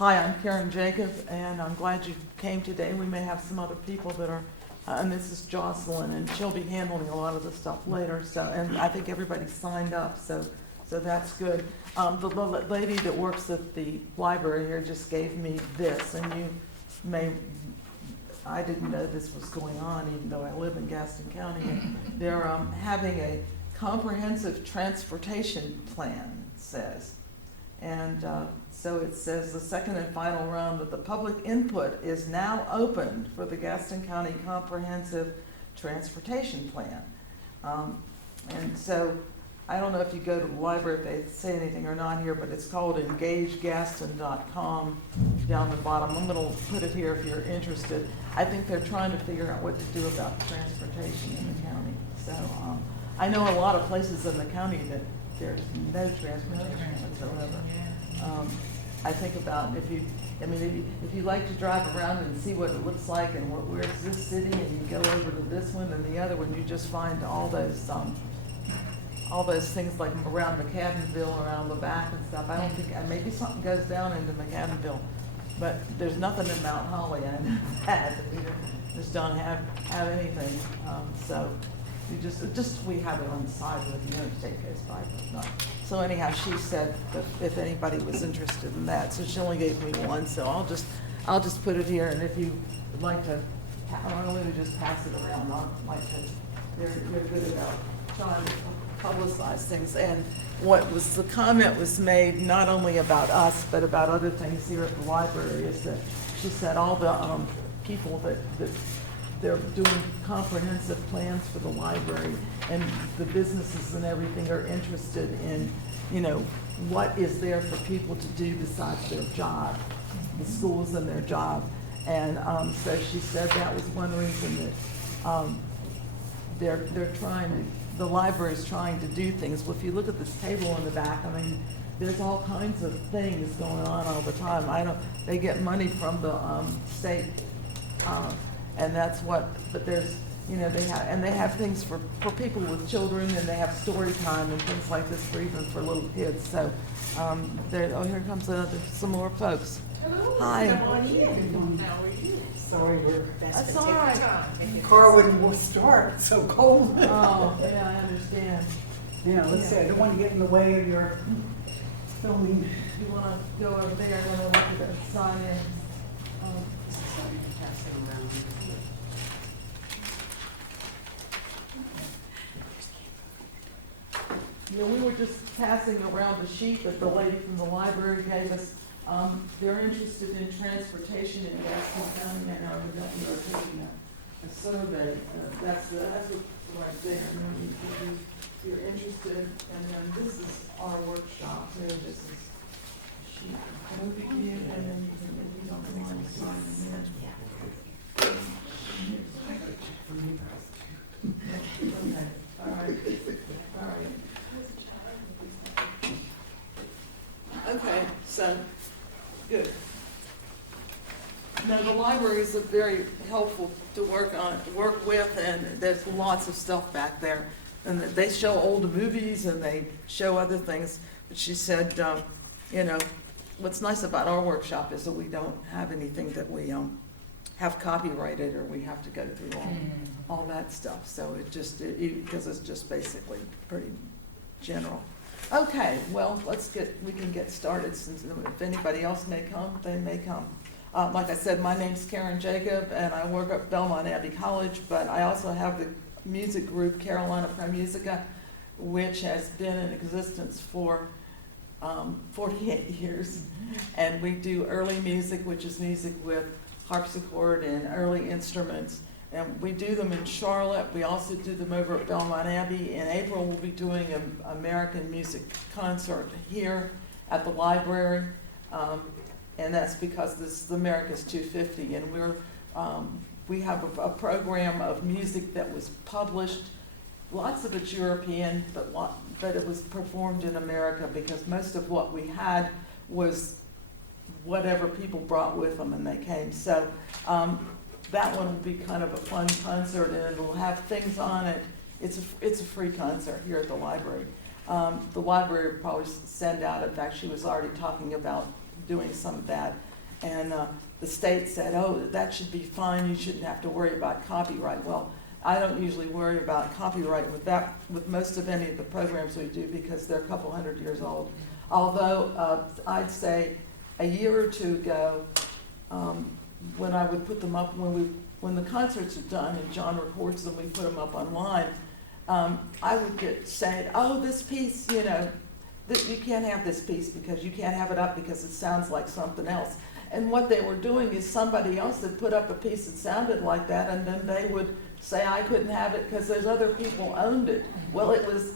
Hi, I'm Karen Jacob, and I'm glad you came today. We may have some other people that are, and this is Jocelyn, and she'll be handling a lot of the stuff later. So, and I think everybody signed up, so that's good. The lady that works at the library here just gave me this, and you may, I didn't know this was going on, even though I live in Gaston County. And they're having a comprehensive transportation plan, it says. And so it says the second and final round of the public input is now open for the Gaston County Comprehensive Transportation Plan. And so I don't know if you go to the library if they say anything or not here, but it's called engagegaston.com down the bottom. I'm going to put it here if you're interested. I think they're trying to figure out what to do about transportation in the county. So I know a lot of places in the county that there's no transportation whatsoever. I think about if you like to drive around and see what it looks like and where's this city, and you go over to this one and the other one, you just find all those things like around McAdenville, around the back and stuff. I don't think, maybe something goes down into McAdenville, but there's nothing in Mount Holly. I know that. We just don't have anything. So we we have it on the side where the interstate goes by, but not. So anyhow, she said that if anybody was interested in that, so she only gave me one, so I'll just put it here, and if you would like to, I'm going to just pass it around. Not like to, they're good about trying to publicize things. And the comment was made not only about us, but about other things here at the library, is that she said all the people that they're doing comprehensive plans for the library, and the businesses and everything are interested in, what is there for people to do besides their job, the schools and their job. And so she said that was one reason that the library's trying to do things. Well, if you look at this table in the back, there's all kinds of things going on all the time. They get money from the state, and that's what, but there's, they have things for people with children, and they have story time and things like this for even for little kids. So, here comes some more folks. Hello. Hi. How are you? Sorry, That's all right. the car wouldn't start, so cold. Oh, yeah, I understand. Yeah, let's see, I don't want to get in the way of your filming. You want to go over there, and then we'll look at the sign in. We were just passing around the sheet that the lady from the library gave us. They're interested in transportation in Gaston County, and we're taking a survey. That's what's right there. And if you're interested, and then this is our workshop. So this is a sheet. Overview, and then if you don't mind signing in. Okay. All right. Okay, so, good. Now, the libraries are very helpful to work with, and there's lots of stuff back there. And they show old movies, and they show other things. But she said, what's nice about our workshop is that we don't have anything that we have copyrighted, or we have to go through all that stuff. So because it's just basically pretty general. Okay, well, we can get started, since if anybody else may come, they may come. Like I said, my name's Karen Jacob, and I work at Belmont Abbey College, but I also have the music group Carolina Pro Musica, which has been in existence for 48 years. And we do early music, which is music with harpsichord and early instruments. And we do them in Charlotte. We also do them over at Belmont Abbey. In April, we'll be doing an American music concert here at the library. And that's because this is America's 250. And we have a program of music that was published. Lots of it's European, but it was performed in America, because most of what we had was whatever people brought with them and they came. So that one will be kind of a fun concert, and it'll have things on it. It's a free concert here at the library. The library will probably send out, in fact, she was already talking about doing some of that. And the state said, oh, that should be fine, you shouldn't have to worry about copyright. Well, I don't usually worry about copyright with most of any of the programs we do because they're a couple hundred years old. Although I'd say a year or two ago, when I would put them up, when the concerts are done and John records them, we put them up online, I would get said, oh, this piece, you can't have this piece because you can't have it up because it sounds like something else. And what they were doing is somebody else had put up a piece that sounded like that, and then they would say I couldn't have it because those other people owned it. Well, it was,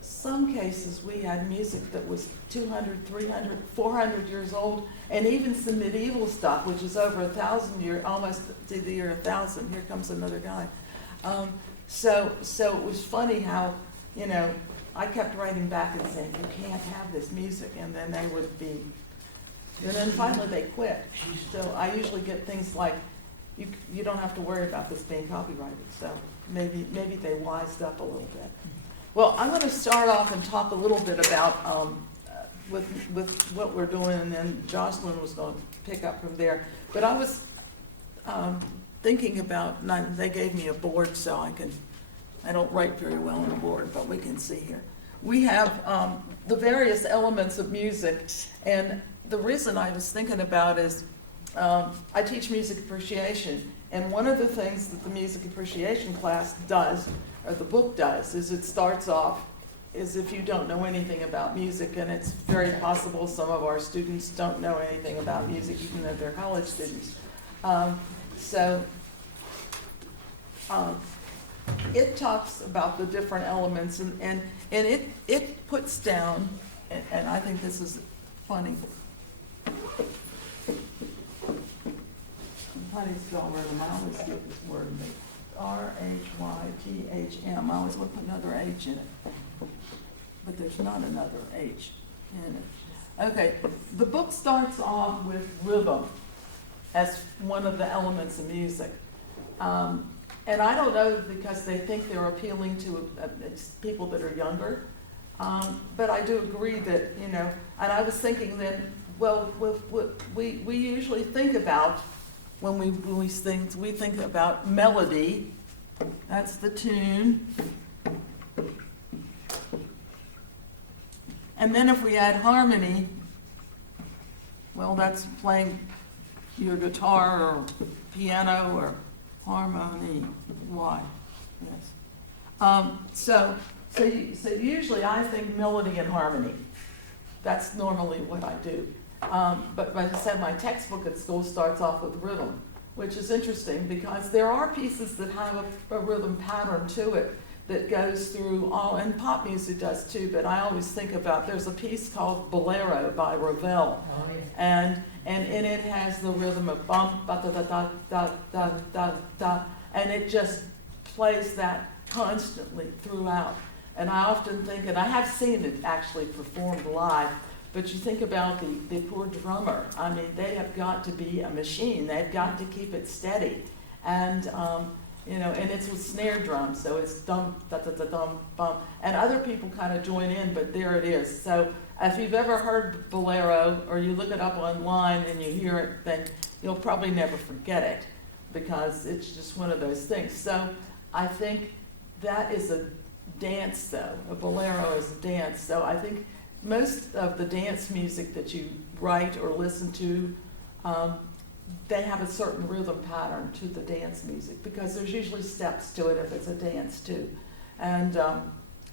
some cases we had music that was 200, 300, 400 years old, and even some medieval stuff, which is over 1,000 years, almost to the year 1,000. Here comes another guy. So it was funny how, I kept writing back and saying, you can't have this music, and then they would be, and then finally they quit. So I usually get things like, you don't have to worry about this being copyrighted. So maybe they wised up a little bit. Well, I'm going to start off and talk a little bit about with what we're doing, and then Jocelyn was going to pick up from there. But I was thinking about, they gave me a board so I don't write very well on the board, but we can see here. We have the various elements of music, and the reason I was thinking about is I teach music appreciation, and one of the things that the music appreciation class does, or the book does, is it starts off as if you don't know anything about music, and it's very possible some of our students don't know anything about music, even though they're college students. It talks about the different elements, and it puts down, and I think this is funny. How do you spell rhythm? I always get this word, R-H-Y-T-H-M. I always want to put another H in it, but there's not another H in it. Okay, the book starts off with rhythm as one of the elements of music. And I don't know because they think they're appealing to people that are younger, but I do agree that, and I was thinking then, well, we usually think about, when we sing, we think about melody, that's the tune. And then if we add harmony, well, that's playing your guitar or piano or harmony, why? Yes. So usually I think melody and harmony. That's normally what I do. But like I said, my textbook at school starts off with rhythm, which is interesting because there are pieces that have a rhythm pattern to it that goes through all, and pop music does too, but I always think about, there's a piece called Bolero by Ravel, and in it has the rhythm of bump, ba da da da da da da da, and it just plays that constantly throughout. And I often think, and I have seen it actually performed live, but you think about the poor drummer. I mean, they have got to be a machine. They've got to keep it steady. And, and it's with snare drums, so it's dum, da, da, da, dum, bum. And other people kind of join in, but there it is. So if you've ever heard Bolero, or you look it up online and you hear it, then you'll probably never forget it, because it's just one of those things. So I think that is a dance, though. A Bolero is a dance. So I think most of the dance music that you write or listen to, they have a certain rhythm pattern to the dance music, because there's usually steps to it if it's a dance too. And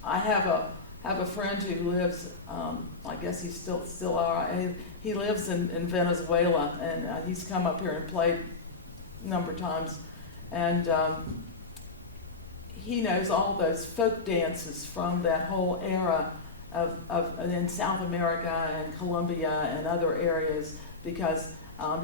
I have a friend who lives, I guess he's still all right. He lives in Venezuela, and he's come up here and played a number of times. And he knows all those folk dances from that whole era of in South America and Colombia and other areas, because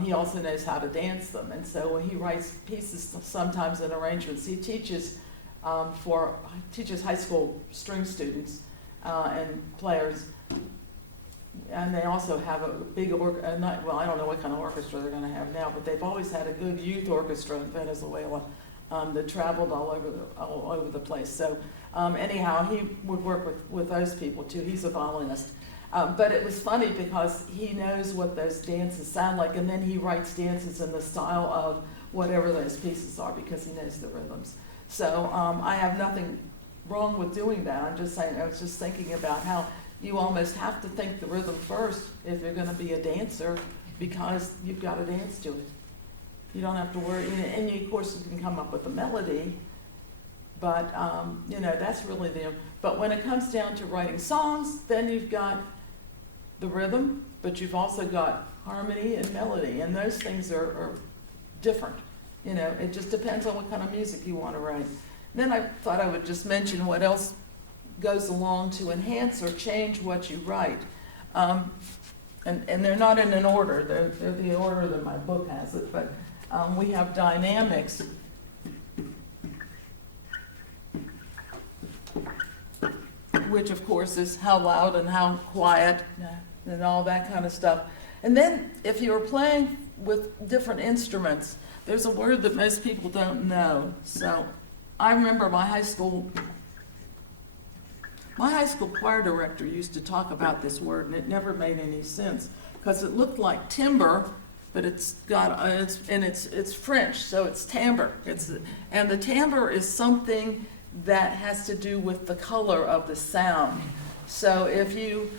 he also knows how to dance them. And so when he writes pieces sometimes in arrangements, he teaches high school string students and players. And they also have a big, I don't know what kind of orchestra they're going to have now, but they've always had a good youth orchestra in Venezuela that traveled all over the place. So anyhow, he would work with those people too. He's a violinist. But it was funny because he knows what those dances sound like, and then he writes dances in the style of whatever those pieces are because he knows the rhythms. So I have nothing wrong with doing that. I'm just saying, I was just thinking about how you almost have to think the rhythm first if you're going to be a dancer because you've got to dance to it. You don't have to worry, and you, of course you can come up with a melody, but that's really but when it comes down to writing songs, then you've got the rhythm, but you've also got harmony and melody, and those things are different. It just depends on what kind of music you want to write. And then I thought I would just mention what else goes along to enhance or change what you write. And they're not in an order, they're the order that my book has it, but we have dynamics. Which of course is how loud and how quiet and all that kind of stuff. And then if you're playing with different instruments, there's a word that most people don't know. So I remember my high school choir director used to talk about this word, and it never made any sense because it looked like timbre, but it's French, so it's timbre. And the timbre is something that has to do with the color of the sound. So if you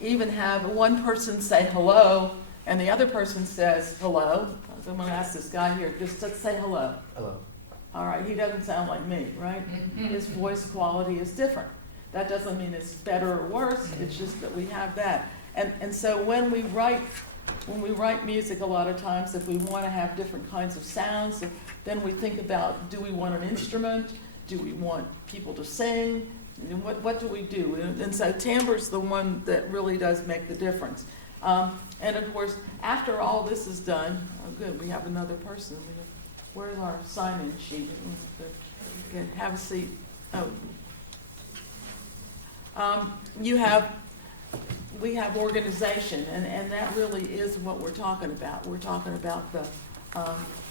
even have one person say hello and the other person says hello, I'm going to ask this guy here, just let's say hello. Hello. All right, he doesn't sound like me, right? His voice quality is different. That doesn't mean it's better or worse, it's just that we have that. And so when we write music a lot of times, if we want to have different kinds of sounds, then we think about, do we want an instrument? Do we want people to sing? And what do we do? And so timbre is the one that really does make the difference. And of course, after all this is done, oh good, we have another person. Where's our sign-in sheet? Okay, have a seat. We have organization, and that really is what we're talking about. We're talking about the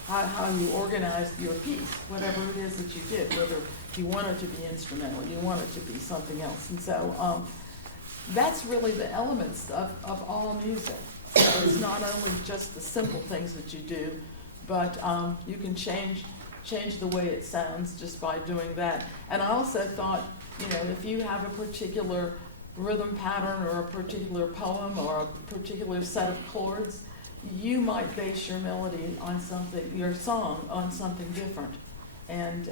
how you organize your piece, whatever it is that you did, whether you want it to be instrumental, you want it to be something else. And so that's really the elements of all music. So it's not only just the simple things that you do, but you can change the way it sounds just by doing that. And I also thought, if you have a particular rhythm pattern or a particular poem or a particular set of chords, you might base your melody on something, your song on something different. And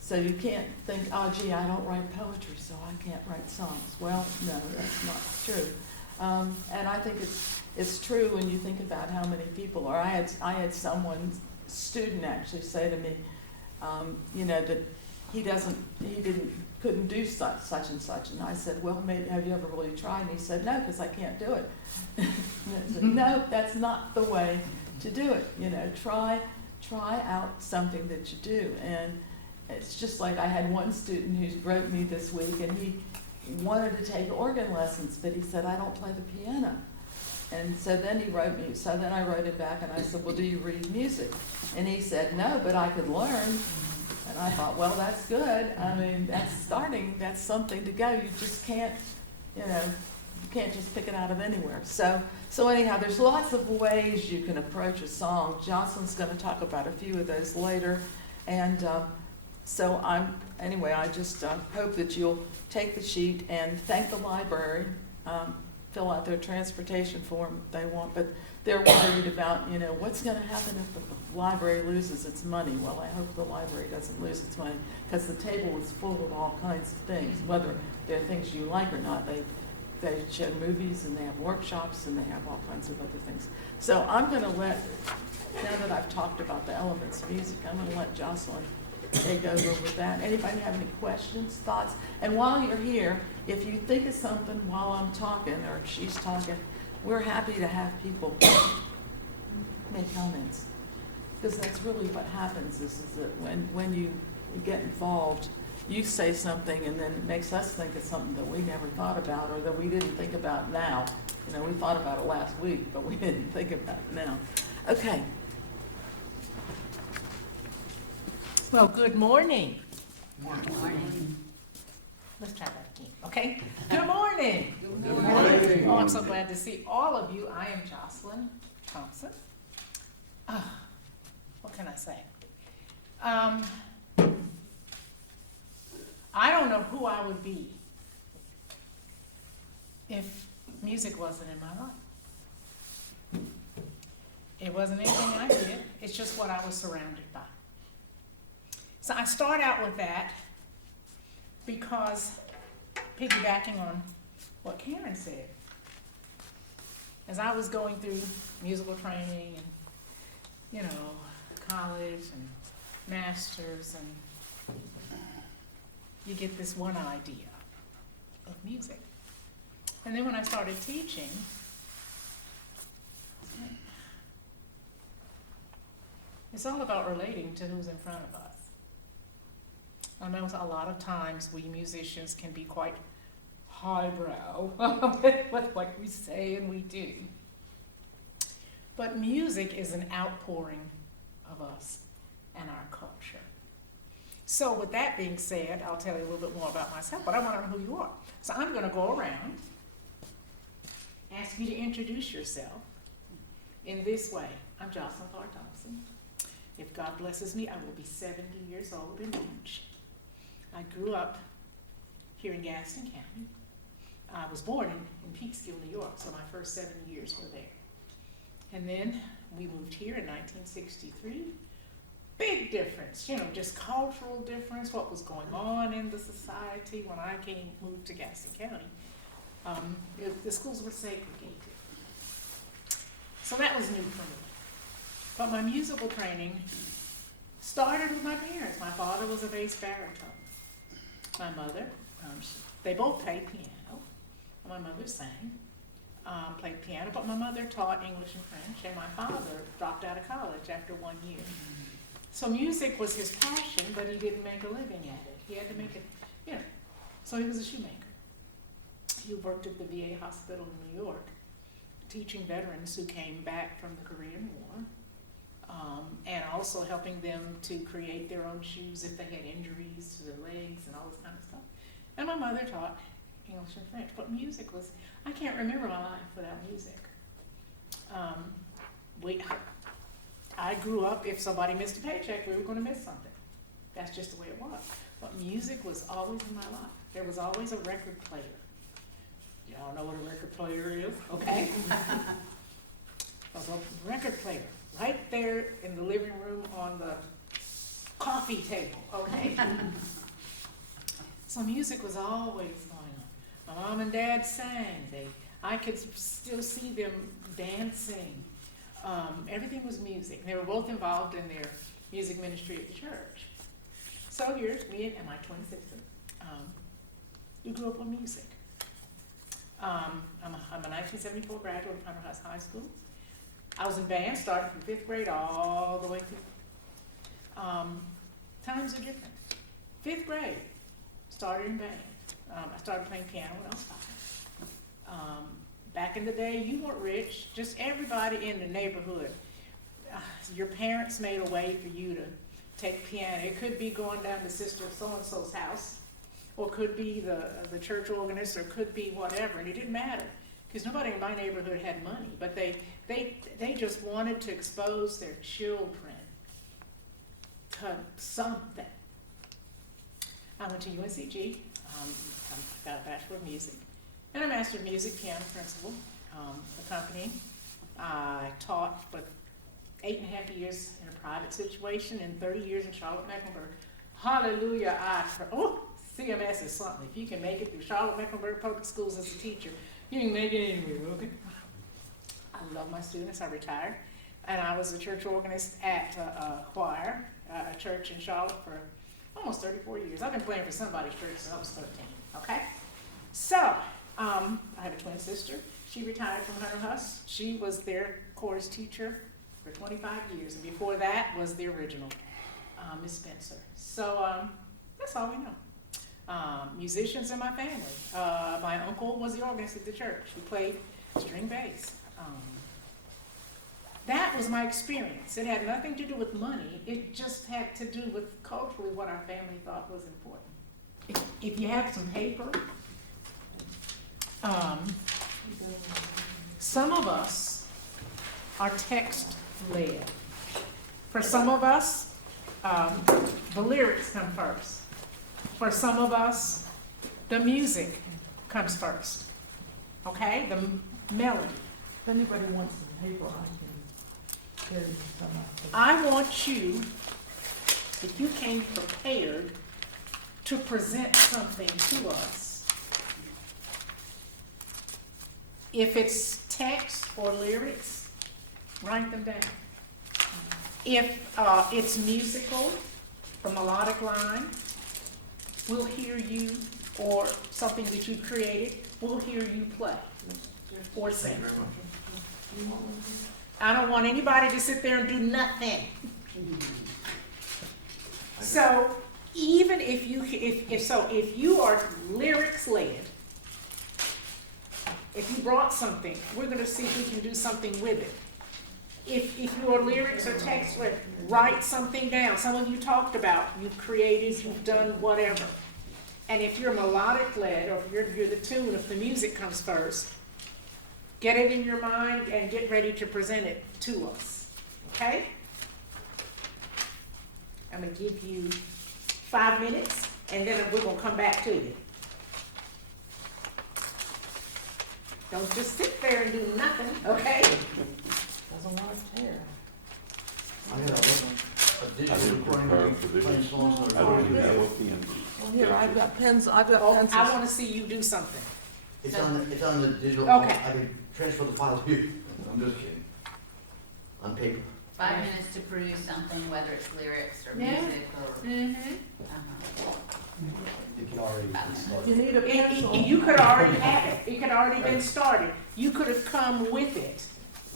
so you can't think, oh gee, I don't write poetry, so I can't write songs. Well, no, that's not true. And I think it's true when you think about how many people are. I had someone, student actually say to me, that he couldn't do such and such. And I said, well, maybe, have you ever really tried? And he said, no, because I can't do it. And I said, no, that's not the way to do it. Try out something that you do. And it's just like I had one student who wrote me this week, and he wanted to take organ lessons, but he said, I don't play the piano. And so then he wrote me, so then I wrote it back and I said, well, do you read music? And he said, no, but I could learn. And I thought, well, that's good. I mean, that's something to go. You just can't, you can't just pick it out of anywhere. So anyhow, there's lots of ways you can approach a song. Jocelyn's going to talk about a few of those later. And I just hope that you'll take the sheet and thank the library, fill out their transportation form if they want, but they're worried about, what's going to happen if the library loses its money. Well, I hope the library doesn't lose its money, because the table is full of all kinds of things, whether they're things you like or not. They show movies, and they have workshops, and they have all kinds of other things. So I'm going to now that I've talked about the elements of music, I'm going to let Jocelyn take over with that. Anybody have any questions, thoughts? And while you're here, if you think of something while I'm talking or she's talking, we're happy to have people make comments. Because that's really what happens is that when you get involved, you say something and then it makes us think of something that we never thought about or that we didn't think about now. We thought about it last week, but we didn't think about it now. Okay. Well, good morning. Morning. Let's try that again, okay? Good morning. Good morning. Oh, I'm so glad to see all of you. I am Jocelyn Thompson. What can I say? I don't know who I would be if music wasn't in my life. It wasn't anything I did, it's just what I was surrounded by. So I start out with that because, piggybacking on what Karen said, as I was going through musical training and, you know, college and masters, and you get this one idea of music. And then when I started teaching, it's all about relating to who's in front of us. I know a lot of times we musicians can be quite highbrow with what we say and we do. But music is an outpouring of us and our culture. So with that being said, I'll tell you a little bit more about myself, but I want to know who you are. So I'm going to go around, ask you to introduce yourself in this way. I'm Jocelyn Thompson. If God blesses me, I will be 70 years old in March. I grew up here in Gaston County. I was born in Peekskill, New York, so my first 7 years were there. And then we moved here in 1963. Big difference, you know, just cultural difference, what was going on in the society when I moved to Gaston County. The schools were segregated. So that was new for me. But my musical training started with my parents. My father was a bass baritone. My mother, they both played piano. My mother sang, played piano, but my mother taught English and French, and my father dropped out of college after 1 year. So music was his passion, but he didn't make a living at it. He had to make it, you know, so he was a shoemaker. He worked at the VA hospital in New York, teaching veterans who came back from the Korean War, and also helping them to create their own shoes if they had injuries to their legs and all this kind of stuff. And my mother taught English and French, but music was, I can't remember my life without music. I grew up, if somebody missed a paycheck, we were going to miss something. That's just the way it was. But music was always in my life. There was always a record player. Y'all know what a record player is, okay? There's a record player right there in the living room on the coffee table, okay? So music was always going on. My mom and dad sang. I could still see them dancing. Everything was music. They were both involved in their music ministry at the church. So here's me and my twin sister. We grew up with music. I'm a 1974 graduate of Hunter High School. I was in band, starting from 5th grade all the way through. Times are different. 5th grade, started in band. I started playing piano when I was 5. Back in the day, you weren't rich, just everybody in the neighborhood. Your parents made a way for you to take piano. It could be going down to Sister so-and-so's house, or could be the church organist, or could be whatever, and it didn't matter, because nobody in my neighborhood had money, but they just wanted to expose their children to something. I went to UNCG, got a Bachelor of Music, and a Master of Music, piano principal, accompanying. I taught for 8.5 years in a private situation and 30 years in Charlotte-Mecklenburg. Hallelujah, CMS is something. If you can make it through Charlotte-Mecklenburg Public Schools as a teacher, you can make it anywhere, okay? I love my students. I retired, and I was a church organist at a choir, a church in Charlotte for almost 34 years. I've been playing for somebody's church since I was 13, okay? So, I have a twin sister. She retired from Hunter Huss. She was their chorus teacher for 25 years, and before that was the original, Miss Spencer. So, that's all we know. Musicians in my family. My uncle was the organist at the church. He played string bass. That was my experience. It had nothing to do with money. It just had to do with culturally what our family thought was important. if you have some paper, some of us are text-led. For some of us, the lyrics come first. For some of us, the music comes first. Okay, the melody. If anybody wants some paper, I can carry some out. I want you, if you came prepared, to present something to us. If it's text or lyrics, write them down. If it's musical, the melodic line, we'll hear you, or something that you created, we'll hear you play or sing. I don't want anybody to sit there and do nothing. So even if you are lyrics led, if you brought something, we're gonna see if we can do something with it. If your lyrics are text led, write something down. Some of you talked about, you've created, you've done whatever. And if you're melodic led, or if you're the tune, if the music comes first, get it in your mind and get ready to present it to us, okay? I'm gonna give you 5 minutes, and then we're gonna come back to you. Don't just sit there and do nothing, okay? Doesn't want to tear. I got a digital recording of playing songs. I don't do that with pens. Well, here, I've got pens, I've got Oh, pencils. I wanna see you do something. It's on the digital. Okay. I can transfer the files here. I'm just kidding. On paper. 5 minutes to produce something, whether it's lyrics or Yeah. music or, Mm-hmm. It can already be If started. you need a pencil. You could already have it, it could already been started, you could have come with it.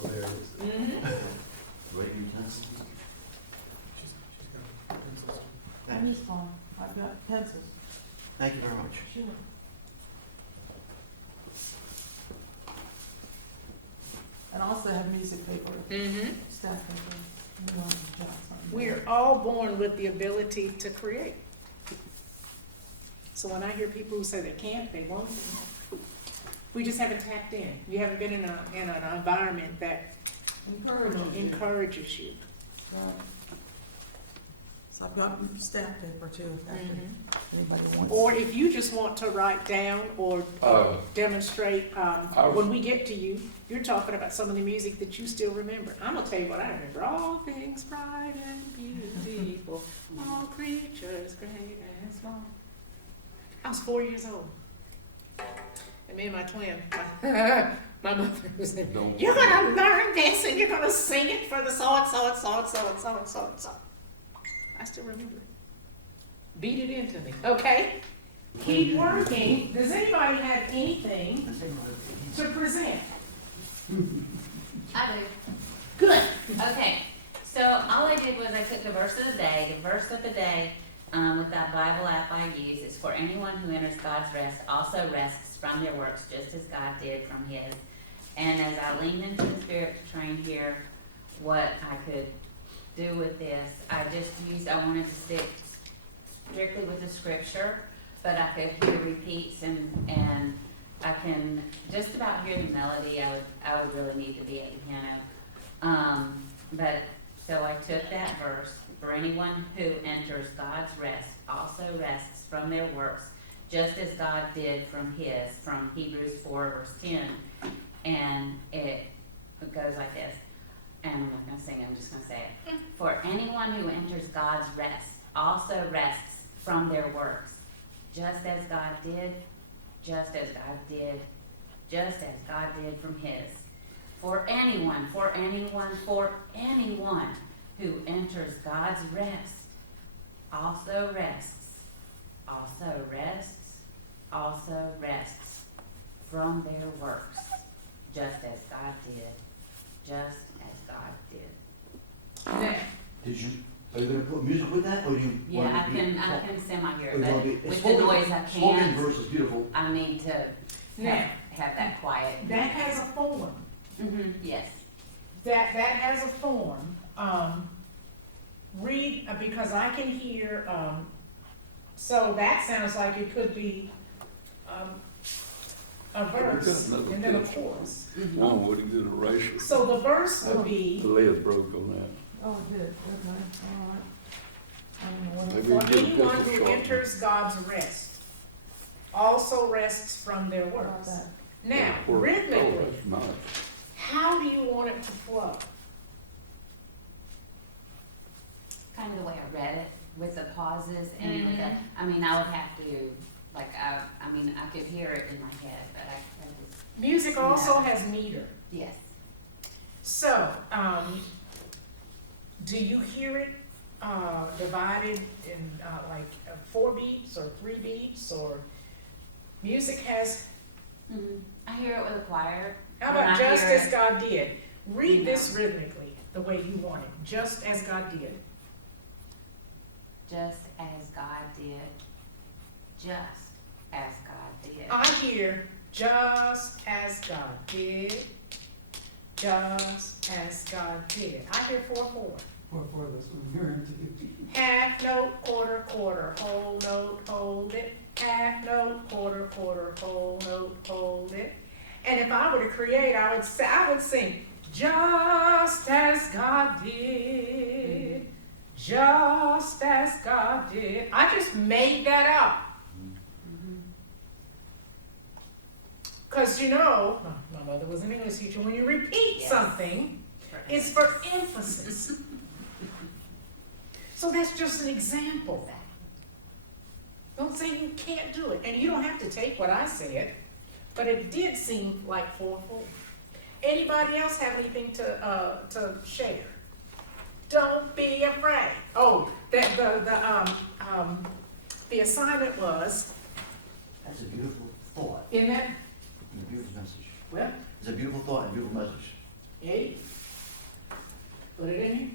Oh, there it is. Mm-hmm. Writing utensils. I'm just fine, I've got pencils. Thank you very much. Sure. And also have music paper, Mm-hmm. stack paper. You want to jot something. We're all born with the ability to create. So when I hear people who say they can't, they won't, we just haven't tapped in. You haven't been in an environment that encourages you. Right. So I've got stack paper too, if that Mhm. anybody wants. Or if you just want to write down or demonstrate, when we get to you, you're talking about some of the music that you still remember. I'm gonna tell you what I remember. All things bright and beautiful, all creatures great and small. I was 4 years old. And me and my twin, my mother was saying, you're gonna learn this and you're gonna sing it for the so and so and so and so and so and so and so. I still remember it. Beat it into me, okay? Keep working. Does anybody have anything to present? I do. Good. Okay, so all I did was I took the verse of the day. The verse of the day with that Bible app I use is for anyone who enters God's rest also rests from their works just as God did from his. And as I leaned into the Spirit to try and hear what I could do with this, I wanted to stick strictly with the scripture, but I could hear repeats and I can just about hear the melody. I would really need to be at the piano. But so I took that verse, for anyone who enters God's rest also rests from their works, just as God did from his, from Hebrews 4 verse 10. And it goes like this. And I'm not going to sing it, I'm just going to say it. For anyone who enters God's rest also rests from their works, just as God did, just as God did, just as God did from his. For anyone who enters God's rest also rests from their works, just as God did, just as God did. Now, Are you gonna put music with that, or do you? Yeah, want I it to be- can semi-hear or it, you wanna but be- it's with the spoken- noise I Spoken can't. verse is beautiful. I need to now, have that quiet. that has a form. Yes. That has a form. Read, because I can hear So that sounds like it could be, a verse and then a chorus. One would get a ratio. So the verse would The be, lead broke on that. Oh, good, okay, all right. I don't know what Maybe for get a anyone pencil who sharpener. enters God's rest, also rests from their about works. that. Now, Oh, rhythmically, that's nice. how do you want it to flow? Kind of the way I read it, with the pauses and with the, I mean, I would have to, like, I mean, I could hear it in my head, but I just, Music also No. has meter. yes. So, do you hear it, divided in, 4 beats or 3 beats, or music has, I hear it with a choir. how When about I just hear as it- God did? Read this Yeah. rhythmically, the way you want it, just as God did. Just as God did, just as God did. I hear just as God did, just as God did. I hear 4/4. For this one here into you. Half note, quarter, quarter, whole note, hold it. Half note, quarter, quarter, whole note, hold it. And if I were to create, I would sing, just as God did, just as God did. I just made that up. Cause you know, my mother was an English teacher, when you repeat Yes. something, it's for emphasis. So that's just an example. Don't say you can't do it, and you don't have to take what I said, but it did seem like 4/4. Anybody else have anything to share? Don't be afraid. Oh, the assignment was, That's a beautiful thought in that, and a beautiful message. well, It's a beautiful thought and a beautiful message. yeah, put it in here,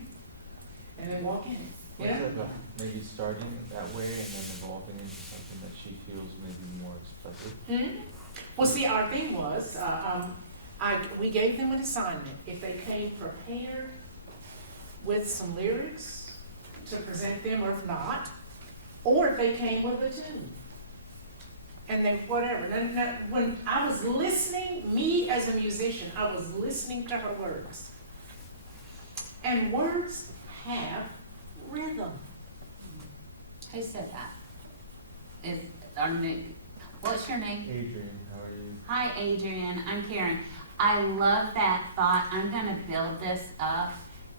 and then walk in. What Yeah? is that about? Maybe starting it that way and then evolving into something that she feels maybe more expressive. Well, see, our thing was, we gave them an assignment. If they came prepared with some lyrics to present them, or if not, or if they came with a tune. And then whatever. Then when I was listening, me as a musician, I was listening to her words. And words have rhythm. Who said that? Is our new, what's your name? Adrian, how are you? Hi, Adrian, I'm Karen. I love that thought. I'm gonna build this up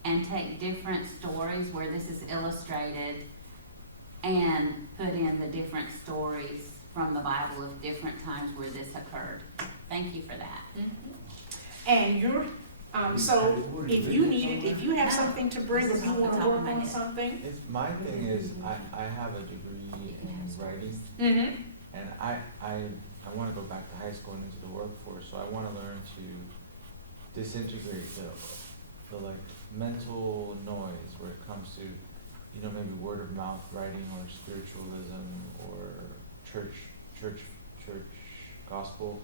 and take different stories where this is illustrated and put in the different stories from the Bible of different times where this occurred. Thank you for that. And you're, so if you need it, if you have something to bring, or This is you off the wanna top of work my on head. something. It's, my thing is, I have a degree in writing, Mm-hmm. and I wanna go back to high school and into the workforce, so I wanna learn to disintegrate the like mental noise where it comes to, you know, maybe word of mouth writing or spiritualism or church gospel,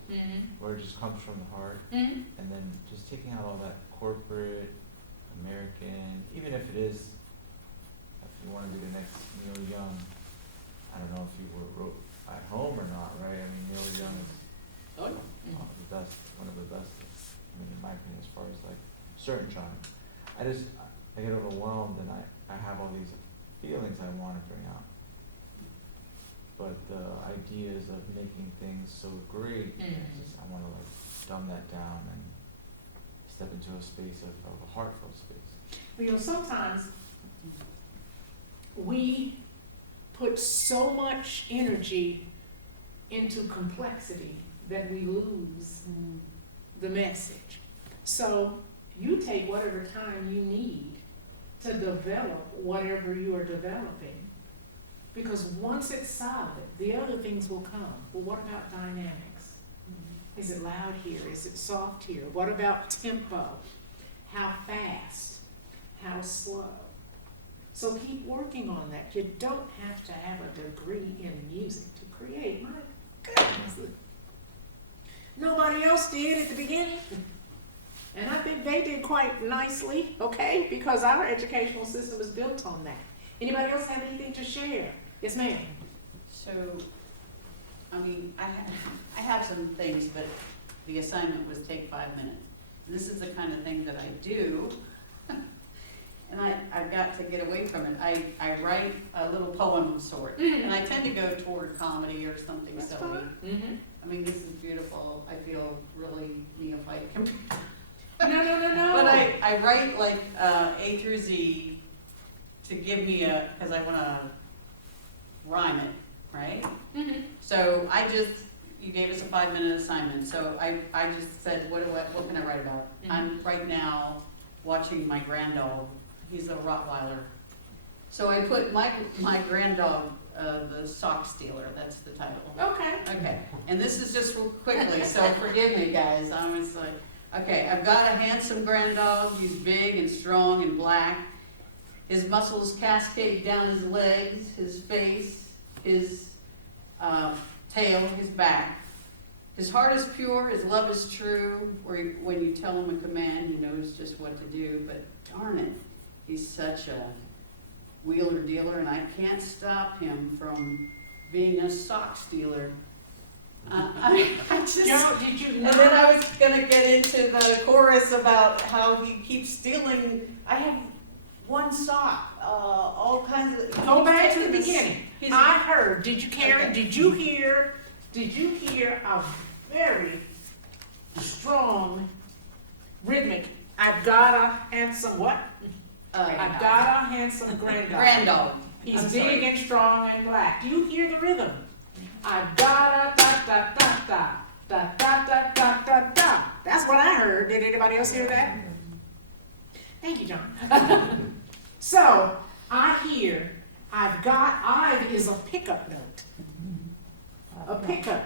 where it just comes from the heart, Mm-hmm. and then just taking out all that corporate, American, even if it is, if you wanna be the next Neil Young, I don't know if you wrote at home or not, right? I mean, Neil Young is Oh, the best, one of the best, I mean, in my opinion, as far as like certain genres. I get overwhelmed and I have all these feelings I wanna bring out. But the ideas of making things so great, I wanna like dumb that down and step into a space of a heartfelt space. You know, sometimes we put so much energy into complexity that we lose the message. So you take whatever time you need to develop whatever you are developing. Because once it's solid, the other things will come. Well, what about dynamics? Is it loud here? Is it soft here? What about tempo? How fast? How slow? So keep working on that. You don't have to have a degree in music to create. My goodness. Nobody else did at the beginning. And I think they did quite nicely, okay? Because our educational system is built on that. Anybody else have anything to share? Yes, ma'am. So, I mean, I have some things, but the assignment was take 5 minutes. And this is the kind of thing that I do, and I've got to get away from it. I write a little poem of sort, and I tend to go toward comedy or something That's silly. fine. Mm-hmm. I mean, this is beautiful. I feel really neophyte compared. No. But I write like A through Z to give me because I want to rhyme it, right? Mm-hmm. So you gave us a 5-minute assignment, so I just said, what can I write about? Mhm. I'm right now watching my granddog. He's a Rottweiler. So I put my granddog, the sock stealer, that's the title. Okay. Okay, and this is just quickly, so forgive me, guys. I was like, okay, I've got a handsome granddog. He's big and strong and black. His muscles cascade down his legs, his face, his tail, his back. His heart is pure, his love is true. When you tell him a command, he knows just what to do. But darn it, he's such a wheeler dealer, and I can't stop him from being a sock stealer. I just, Joe, did you and know? then I was gonna get into the chorus about how he keeps stealing. I have one sock, all kinds of. Go he's back to the taking this- beginning. he's- I heard, Karen, Okay. did you hear a very strong rhythmic, I've got a handsome what? I've got a handsome granddog. Granddog. He's I'm big sorry. and strong and black. Do you hear the rhythm? I've got a da da da da da da da da da da. That's what I heard. Did anybody else hear that? Thank you, John. So I hear I've is a pickup note. A pickup.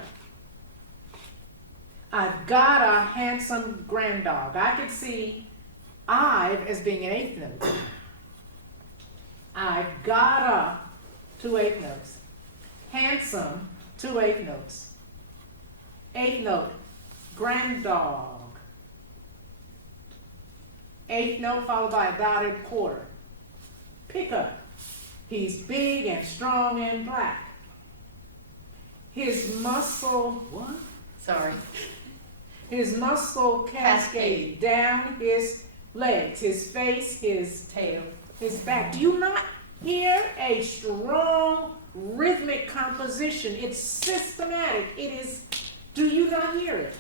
I've got a handsome granddog. I could see I've as being an 8th note. I've got a 2 8 notes. Handsome, 2 8 notes. 8th note, granddog. 8th note followed by a dotted quarter. Pickup. He's big and strong and black. His muscle, what? Sorry. His muscle cascade down his legs, his face, his Tail. his back. Do you not hear a strong rhythmic composition? It's systematic. It is. Do you not hear it?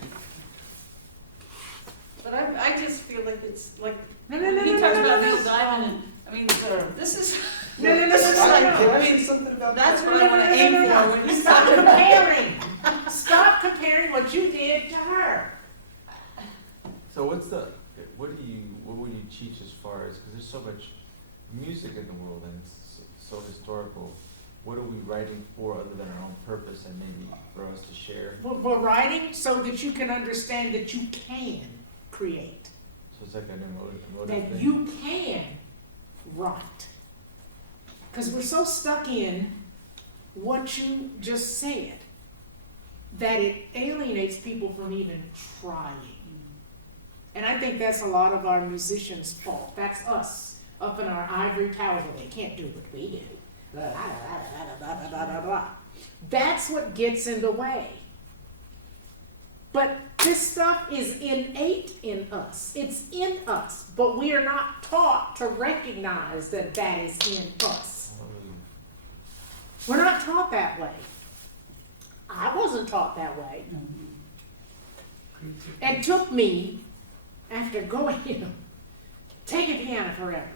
But I just feel like it's like No. he talks about Neil Diamond. And, I mean, this is. No. This is like, I mean, something about that's that? what I want to aim for when you Stop start. comparing. Stop comparing what you did to her. So what would you teach as far as, because there's so much music in the world and it's so historical, what are we writing for other than our own purpose and maybe for us to share? We're writing so that you can understand that you can create. So it's like an emotive That thing? you can write. Because we're so stuck in what you just said that it alienates people from even trying. And I think that's a lot of our musicians' fault. That's us up in our ivory tower where they can't do what we do. Blah, blah, blah, blah, blah, blah, blah. That's what gets in the way. But this stuff is innate in us. It's in us, but we are not taught to recognize that that is in us. We're not taught that way. I wasn't taught that way. And took me, after going, taking piano forever,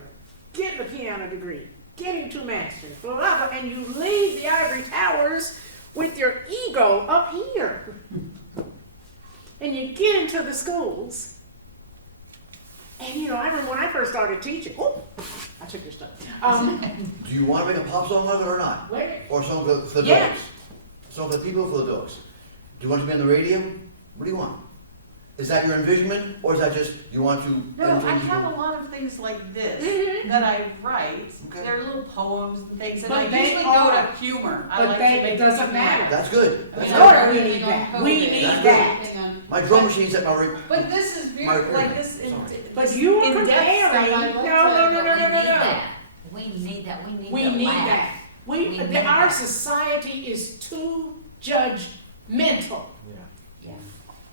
getting a piano degree, getting 2 masters, blah, blah, blah, and you leave the ivory towers with your ego up here. And you get into the schools, and I remember when I first started teaching, I took your stuff. Do you want to make a pop song of it or not? Wait, Or a song for the Yeah. dogs? A song for the people or for the dogs? Do you want to be on the radio? What do you want? Is that your envisionment, or is that just you want to? No, I entertain have a people? lot of things like this Mhm. that I write. Okay. They're little poems and things, and But I they usually go are- to humor. I but like they- to make it doesn't humor. matter. That's good. I That's mean, Lord, I good. we really need don't that. code We it. need I'm that. working on- My drum machine's at my. But this is My beautiful, like career. this. Sorry. but you are in-depth stuff I comparing. like No. We need that. We need that. We need We the need laugh. that. Our society is too judgmental. Yeah, Yeah.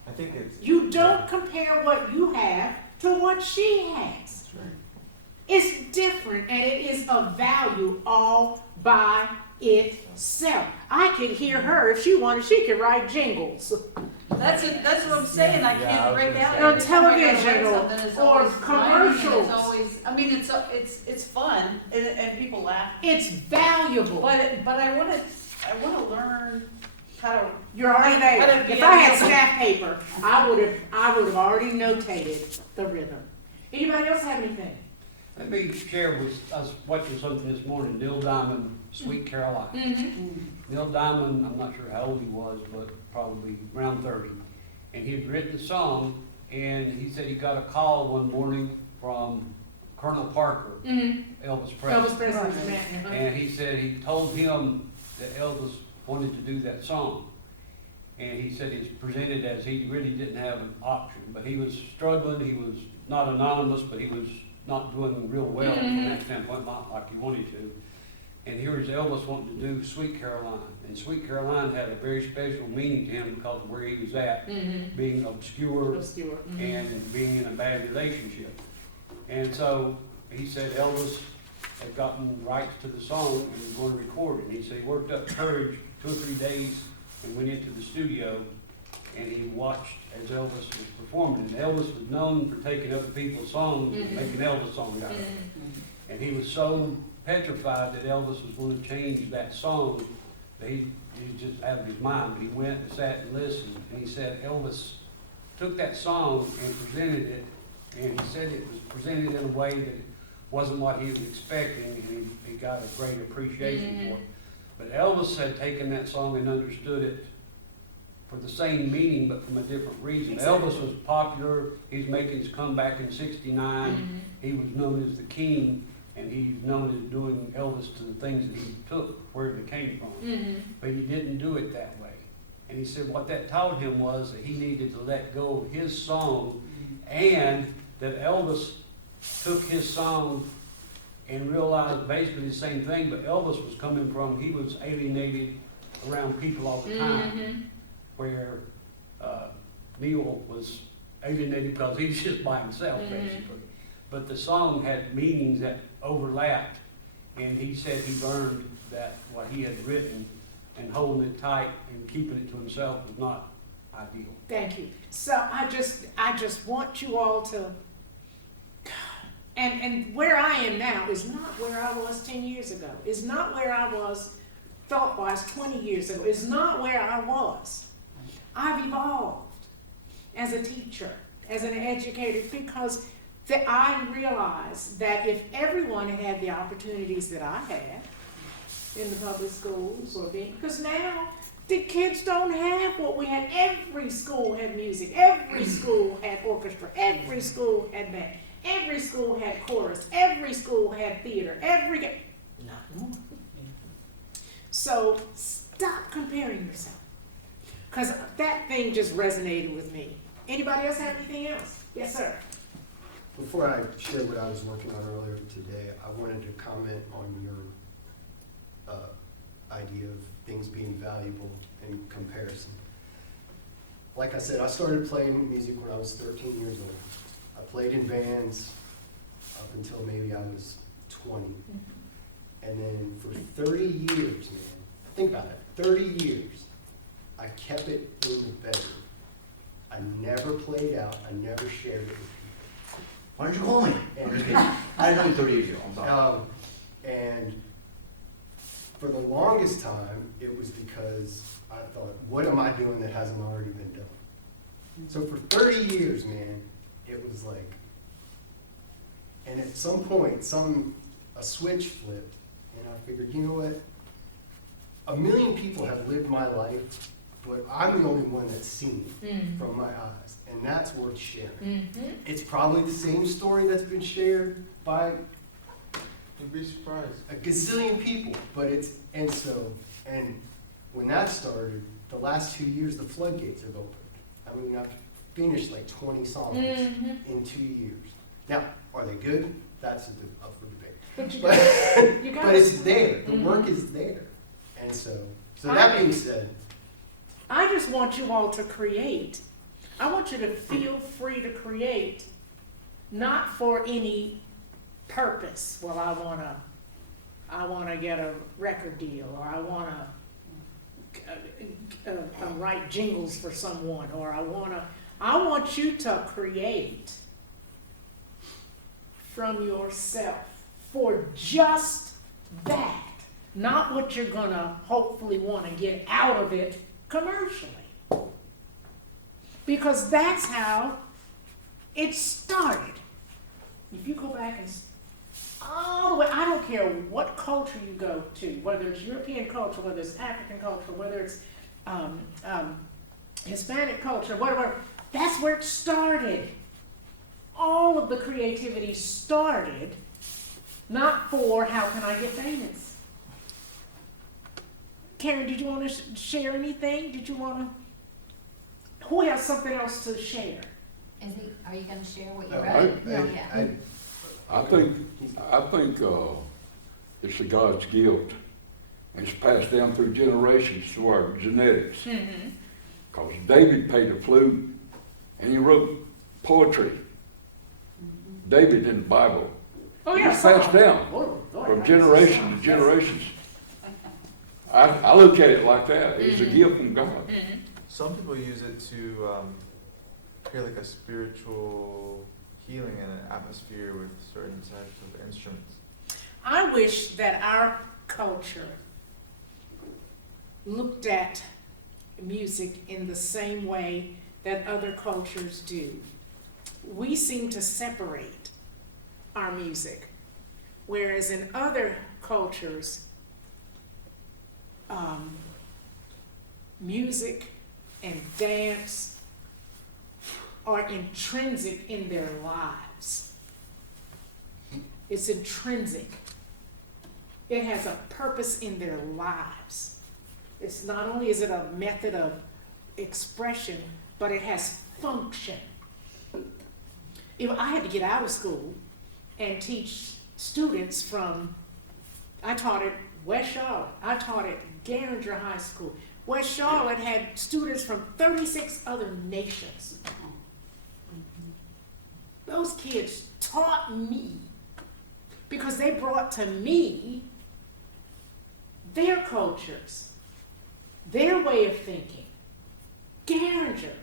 I think it's. You don't compare what you have to what she has. That's right. It's different and it is of value all by itself. I could hear her if she wanted, she could write jingles. That's what I'm saying, I Yeah, I can't was break gonna out. say. On every time I gotta television write or- something, it's or always rhyming, and commercials. It's always, I mean, it's fun, and people laugh. It's valuable. But I wanna learn how to. You're already How there. to be If I had a- staff paper, I would have already notated the rhythm. Anybody else have anything? Let me share with, I was watching something this morning, Neil Diamond, Sweet Caroline. Mm-hmm. Neil Diamond, I'm not sure how old he was, but probably around 30. And he had written a song, and he said he got a call one morning from Colonel Parker, Mm-hmm. Elvis Presley. Elvis Presley's man. And he said he told him that Elvis wanted to do that song. And he said it's presented as he really didn't have an option, but he was struggling, he was not anonymous, but he was not doing real well from that standpoint, not like he wanted to. And here's Elvis wanting to do Sweet Caroline. And Sweet Caroline had a very special meaning to him because of where he was at, being obscure Obscure. and being in a bad relationship. And so he said Elvis had gotten rights to the song and was going to record it. And he said he worked up courage 2 or 3 days and went into the studio and he watched as Elvis was performing. And Elvis was known for taking other people's songs and making Elvis songs out of it. And he was so petrified that Elvis was going to change that song that he was just out of his mind. But he went and sat and listened. And he said Elvis took that song and presented it. And he said it was presented in a way that it wasn't what he was expecting. And he got a great appreciation for it. But Elvis had taken that song and understood it for the same meaning, but from a different reason. Exactly. Elvis was popular. He's making his comeback in '69. He was known as the king, and he's known as doing Elvis to the things that he took, wherever it came from. But he didn't do it that way. And he said what that taught him was that he needed to let go of his song, and that Elvis took his song and realized basically the same thing, but Elvis was coming from, he was alienated around people all the time, where Neil was alienated because he was just by himself, basically. But the song had meanings that overlapped, and he said he learned that what he had written and holding it tight and keeping it to himself was not ideal. Thank you. So I just want you all to, and where I am now is not where I was 10 years ago. Is not where I was thought-wise 20 years ago. Is not where I was. I've evolved as a teacher, as an educator, because I realized that if everyone had had the opportunities that I had in the public schools or being, because now the kids don't have what we had. Every school had music. Every school had orchestra. Every school had band. Every school had chorus. Every school had theater. Not more. So stop comparing yourself, because that thing just resonated with me. Anybody else have anything else? Yes, sir. Before I share what I was working on earlier today, I wanted to comment on your idea of things being valuable in comparison. Like I said, I started playing music when I was 13 years old. I played in bands up until maybe I was 20. And then for 30 years, man, think about it, 30 years, I kept it in the bedroom. I never played out, I never shared it with people. Why don't you call me? I'm just kidding. I didn't know you 30 years ago, I'm sorry. And for the longest time, it was because I thought, what am I doing that hasn't already been done? So for 30 years, man, it was like, and at some point, a switch flipped, and I figured, you know what? 1 million people have lived my life, but I'm the only one that's seen it from my eyes, and that's worth sharing. It's probably the same story that's been shared by You'd be surprised. a gazillion people, but and when that started, the last 2 years, the floodgates have opened. I mean, I've finished like 20 songs in 2 years. Now, are they good? That's up for debate. But you But, got, you got. but it's there, the Mhm. work is there. And so that being said, I just want you all to create. I want you to feel free to create, not for any purpose. Well, I wanna get a record deal, or I wanna write jingles for someone, or I want you to create from yourself for just that, not what you're gonna hopefully wanna get out of it commercially. Because that's how it started. If you go back and all the way, I don't care what culture you go to, whether it's European culture, whether it's African culture, whether it's Hispanic culture, whatever, that's where it started. All of the creativity started not for how can I get famous. Karen, did you want to share anything? Did you want to? Who has something else to share? Are you gonna share what you No, wrote? I think it's a God's gift, and it's passed down through generations through our genetics. Mm-hmm. Because David played the flute, and he wrote poetry. David in the Bible. Oh yeah, It's passed down from generation to generations. I look at it like that. It's a gift from God. Mm-hmm. Some people use it to create like a spiritual healing in an atmosphere with certain types of instruments. I wish that our culture looked at music in the same way that other cultures do. We seem to separate our music, whereas in other cultures, music and dance are intrinsic in their lives. It's intrinsic. It has a purpose in their lives. It's not only is it a method of expression, but it has function. If I had to get out of school and teach students I taught at West Charlotte, I taught at Garinger High School. West Charlotte had students from 36 other nations. Those kids taught me because they brought to me their cultures, their way of thinking. Garinger,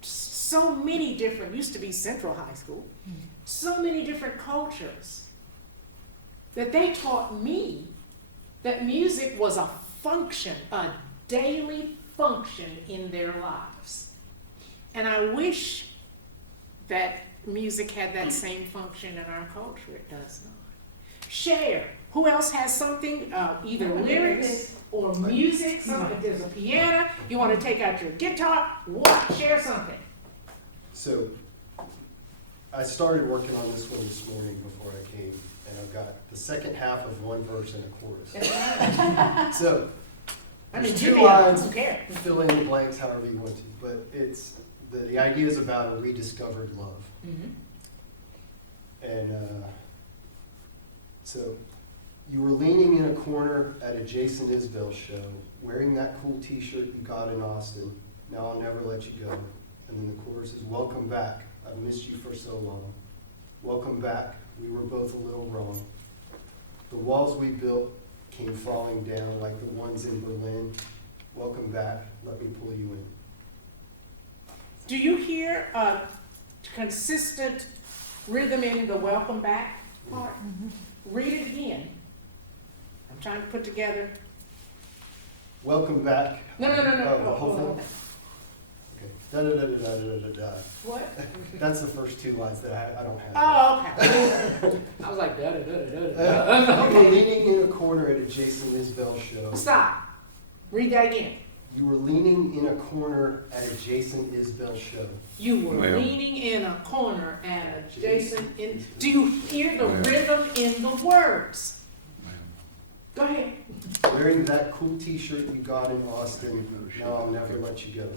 so many different, used to be Central High School, so many different cultures that they taught me that music was a function, a daily function in their lives. And I wish that music had that same function in our culture. It does not. Share. Who else has something, either lyrics or music? If there's a piano, you want to take out your guitar, what? Share something. So, I started working on this one this morning before I came, and I've got the second half of one verse and a chorus. So, I mean, there's give two me a- lines, who cares? fill in the blanks however you want to, but it's, the idea is about a rediscovered love. Mhm. And so, you were leaning in a corner at a Jason Isbell show, wearing that cool t-shirt you got in Austin, now I'll never let you go. And then the chorus is, welcome back, I've missed you for so long. Welcome back, we were both a little wrong. The walls we built came falling down like the ones in Berlin. Welcome back, let me pull you in. Do you hear a consistent rhythm in the welcome back part? Read it again. I'm trying to put together. Welcome back. No. Oh, the Oh, whole hold on. thing? Okay. Da-da-da-da-da-da-da. What? That's the first two lines that I don't have. Oh, okay. I was like, da-da-da-da-da-da. You were leaning in a corner at a Jason Isbell show. Stop. Read that again. You were leaning in a corner at a Jason Isbell show. You were Well. leaning in a corner at a Jason. Do you hear the Well. rhythm in the words? Go ahead. Wearing that cool t-shirt you got in Austin, now I'll never let you go.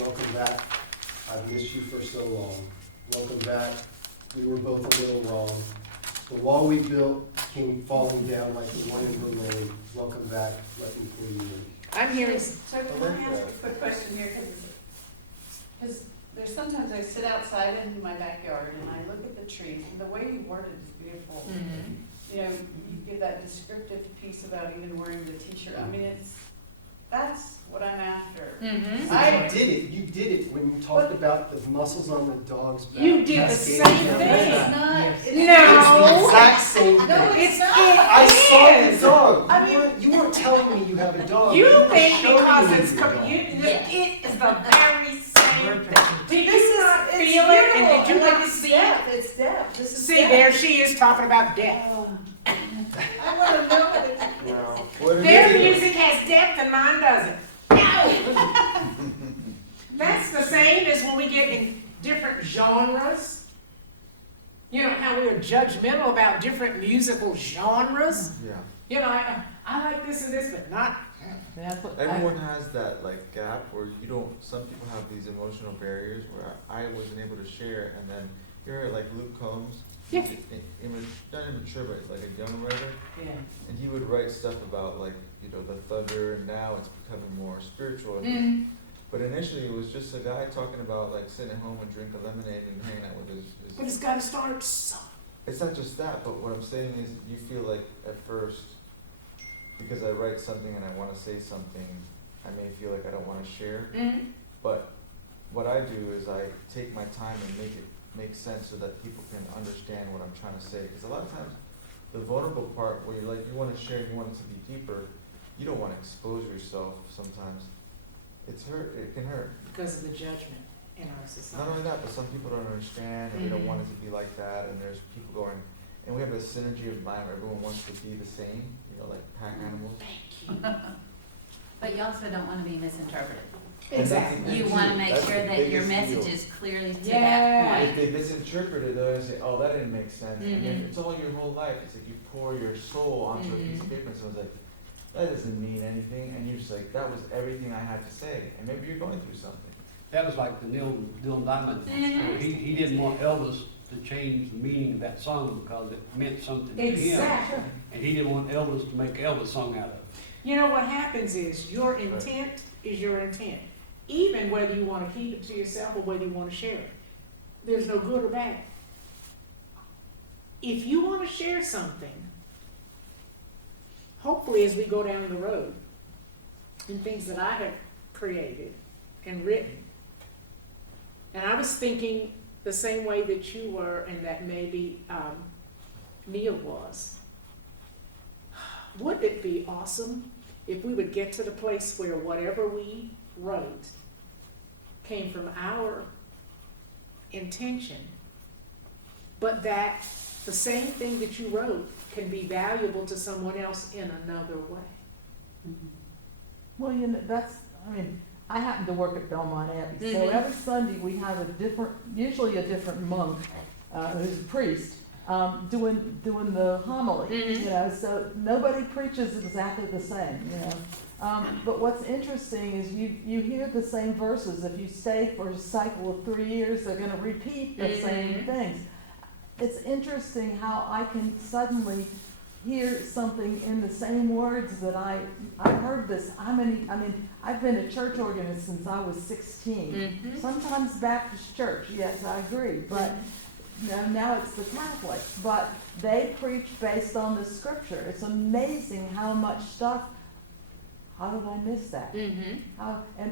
Welcome back, I've missed you for so long. Welcome back, we were both a little wrong. The wall we built came falling down like the one in Berlin. Welcome back, let me pull you in. I'm hearing, So can I ask a quick question here, because there's sometimes I sit outside in my backyard and I look at the trees, and the way you worded is beautiful. You know, you give that descriptive piece about even wearing the t-shirt, I mean, that's what I'm after. You did it when you talked about the muscles on the dog's back. You did the cascading same down. thing. It's not, It's the no, exact same thing. No, it's, I saw it the is. dog. I mean- You weren't telling me you have a dog. You were think showing because me it's, you have a dog. it is the very same thing. Did This you is, not it's feel it, and did beautiful, you like not it's see it? depth, it's depth, this is See, depth. there she is talking about depth. I wanna know what it's. No. What it Their is- music has depth and mine doesn't. No! That's the same as when we get in different genres. You know, how we are judgmental about different musical genres. Yeah. You know, I like this and this, but not. That's what Everyone has that like gap where you don't, some people have these emotional barriers where I wasn't able to share, and then you're like Luke Combs. Yeah. Not immature, but like a young writer. Yeah. And he would write stuff about like, you know, the thunder, and now it's becoming more spiritual. Mm. But initially it was just a guy talking about like sitting at home and drinking lemonade and hanging out with his But it's gotta start somewhere. It's not just that, but what I'm saying is you feel like at first, because I write something and I want to say something, I may feel like I don't want to share. Mm. But what I do is I take my time and make it make sense so that people can understand what I'm trying to say. Because a lot of times, the vulnerable part where you're like, you want to share, you want it to be deeper, you don't want to expose yourself sometimes. It can hurt. Because of the judgment in our society. Not only that, but some people don't understand and they don't want it to be like that, and there's people going, and we have a synergy of mind where everyone wants to be the same, you know, like pack animals. But you also don't wanna be misinterpreted. And that's Exactly. the thing You too. wanna make That's sure the that your biggest message deal. is clearly to Yeah. that If point. they misinterpret it, they'll say, oh, that didn't make sense. And then Mhm. it's all your whole life. It's like you pour your soul onto a piece of paper, and someone's like, that doesn't mean anything. And you're just like, that was everything I had to say. And maybe you're going through something. That was like the Neil Diamond. Mhm. He didn't want Elvis to change the meaning of that song because it meant something to him. Exactly. And he didn't want Elvis to make Elvis song out of it. You know what happens is your intent is your intent. Even whether you want to keep it to yourself or whether you want to share it. There's no good or bad. If you want to share something, hopefully as we go down the road, in things that I have created and written, and I was thinking the same way that you were and that maybe Neil was, wouldn't it be awesome if we would get to the place where whatever we wrote came from our intention, but that the same thing that you wrote can be valuable to someone else in another way. Well, you know, I happen to work at Belmont Abbey, so Mhm. every Sunday we have usually a different monk, who's a priest, doing the homily, Mhm. you know, so nobody preaches exactly the same, you know. But what's interesting is you hear the same verses. If you stay for a cycle of 3 years, they're gonna repeat the same Mhm. things. It's interesting how I can suddenly hear something in the same words that I heard this. I've been a church organist since I was 16. Mhm. Sometimes Baptist church, yes, I agree, but now it's the Catholics. But they preach based on the scripture. It's amazing how much stuff. How did I miss that? Mm-hmm.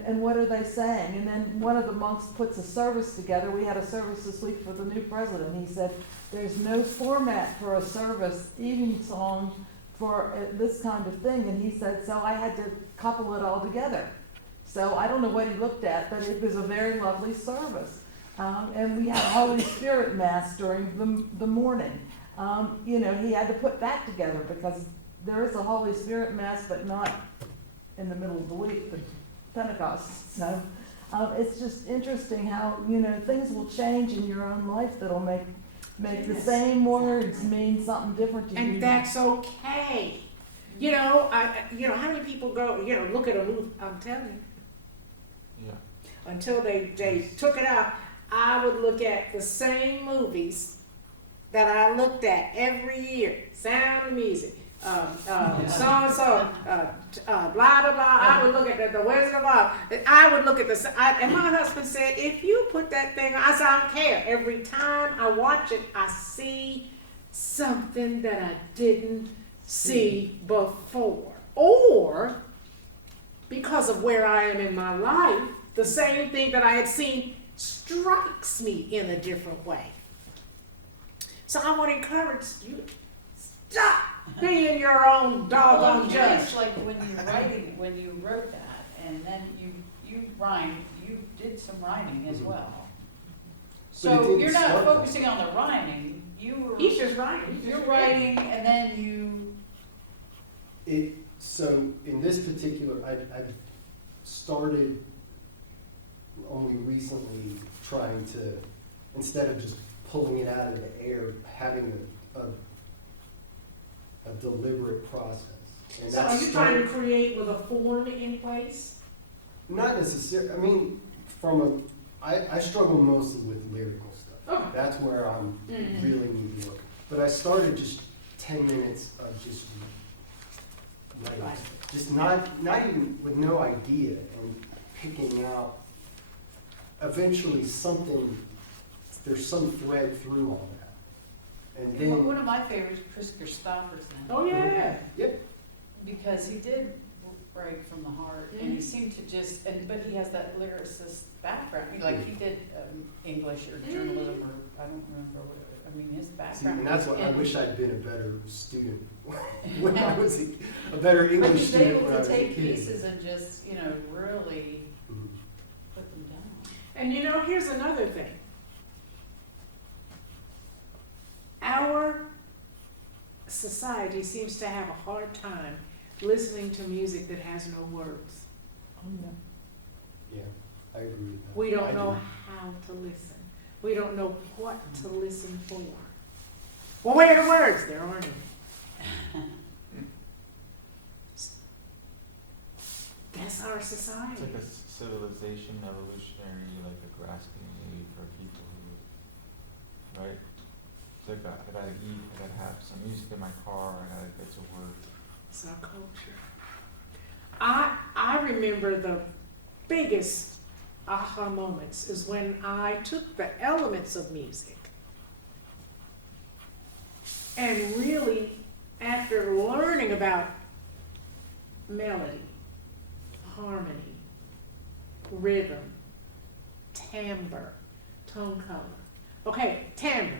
And what are they saying? And then one of the monks puts a service together. We had a service this week for the new president. He said, there's no format for a service, evening song for this kind of thing. And he said, so I had to couple it all together. So I don't know what he looked at, but it was a very lovely service. And we had Holy Spirit Mass during the morning. You know, he had to put that together because there is a Holy Spirit Mass, but not in the middle of the week, the Pentecost. So it's just interesting how, you know, things will change in your own life that'll make the same words mean something different to you. And that's okay. You know, how many people go, look at a movie, I'm telling you. Yeah. Until they took it out, I would look at the same movies that I looked at every year, Sound of Music, so-and-so, blah, blah, blah, I would look at the Wizard of Oz, I would look at and my husband said, if you put that thing, I said, I don't care, every time I watch it, I see something that I didn't see before, or because of where I am in my life, the same thing that I had seen strikes me in a different way. So I want to encourage you, stop being your own doggone judge. It's like when you wrote that, and then you rhymed, you did some rhyming as well. But it So didn't you're not start focusing on the rhyming, He's just writing. you're writing, and then you, So in this particular, I started only recently trying to, instead of just pulling it out of the air, having a deliberate process. And So are you trying to create with a form in place? Not necessarily, I mean, I struggle mostly with lyrical stuff. Okay. That's where I'm Mhm. really mediocre. But I started just 10 minutes of just writing, Right. just not even with no idea, and picking out eventually something, there's some thread through all that. And then, one of my favorites, Chris Christopherson. Oh, yeah. yep, Because he did write from the heart, and he seemed to just, but he has that lyricist background, like he did English or journalism, or I don't remember what, I mean, his see, background. and that's was what I in- wish I'd been a better student when I was a better English But he's student able when I to was a take kid. pieces and just, really Mhm. put them down. And here's another thing. Our society seems to have a hard time listening to music that has no words. Yeah, I agree with that. We I don't do. know how to listen. We don't know what to listen for. Well, where are the words? There aren't any. That's our It's society. like a civilization, evolutionary, like a grasping maybe for people who, right? It's like I gotta eat, I gotta have some music in my car, I gotta get to work. It's our culture. I remember the biggest aha moments is when I took the elements of music and really, after learning about melody, harmony, rhythm, timbre, tone color. Okay, timbre.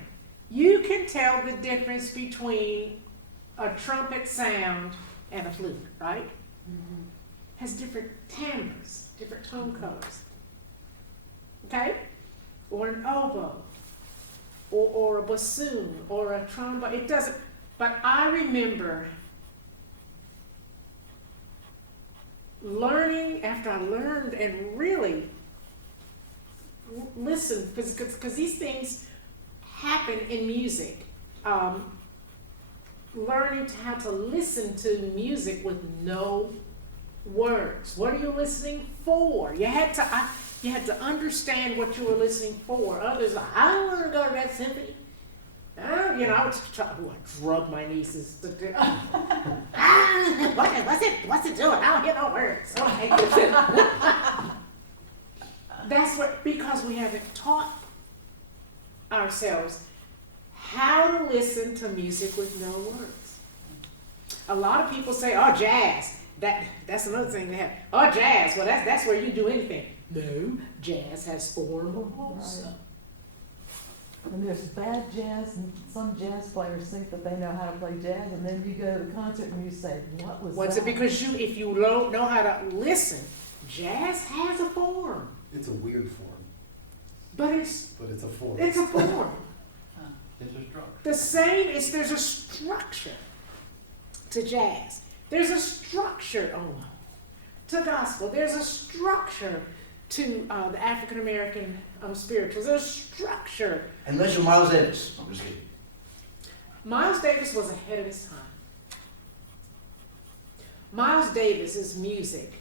You can tell the difference between a trumpet sound and a flute, right? Has different timbres, different tone colors. Okay? Or an oboe, or a bassoon, or a trombone. It doesn't, but I remember learning after I learned and really listened, because these things happen in music. Learning how to listen to music with no words. What are you listening for? You had to understand what you were listening for. Others, I don't want to go to that symphony. I would drug my nieces to do. What's it doing? I don't hear no words. That's because we haven't taught ourselves how to listen to music with no words. A lot of people say, oh, jazz. That's another thing they have. Oh, jazz. Well, that's where you do anything. No, jazz has form also. And there's bad jazz, and some jazz players think that they know how to play jazz, and then you go to the concert and you say, what was What's that? it? Because if you don't know how to listen, jazz has a form, It's a weird form, but it's but it's a form. a form. It's a structure. The same is there's a structure to jazz. There's a structure to gospel. There's a structure to the African American spirituals. There's a structure. Unless you're Miles Davis. I'm just kidding. Miles Davis was ahead of his time. Miles Davis's music,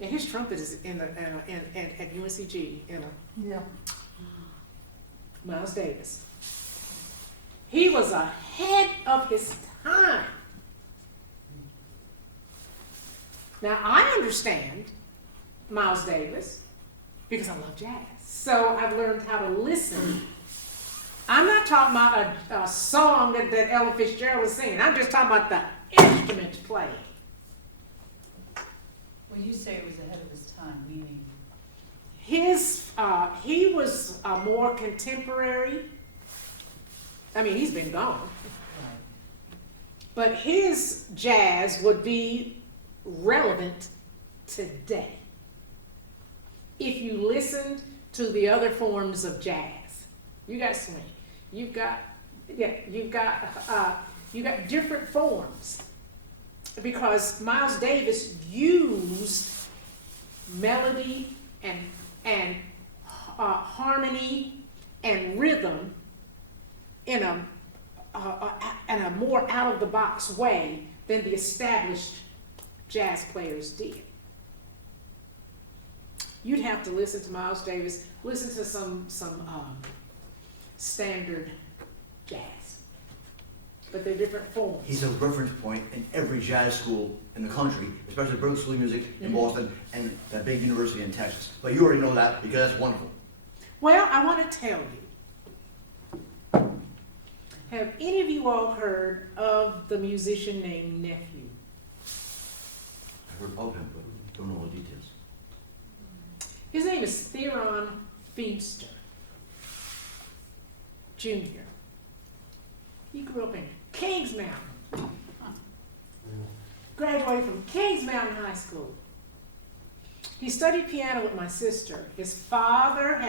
and his trumpet is at UNCG. Yeah. Miles Davis. He was ahead of his time. Now, I understand Miles Davis because I love jazz. So I've learned how to listen. I'm not talking about a song that Ella Fitzgerald was singing. I'm just talking about the instruments playing. When you say it was ahead of his time, meaning? He was more contemporary. I mean, he's been gone. But his jazz would be relevant today if you listened to the other forms of jazz. You got swing. You've got different forms, because Miles Davis used melody and harmony and rhythm in a more out of the box way than the established jazz players did. You'd have to listen to Miles Davis, listen to some standard jazz, but they're different forms. He's a reference point in every jazz school in the country, especially Berklee School of Music in Boston and that big university in Texas. But you already know that because that's wonderful. Well, I want to tell you, have any of you all heard of the musician named Nephew? I've heard of him, but don't know all the details. His name is Theron Feemster Jr. He grew up in Kings Mountain. Graduated from Kings Mountain High School. He studied piano with my sister. His father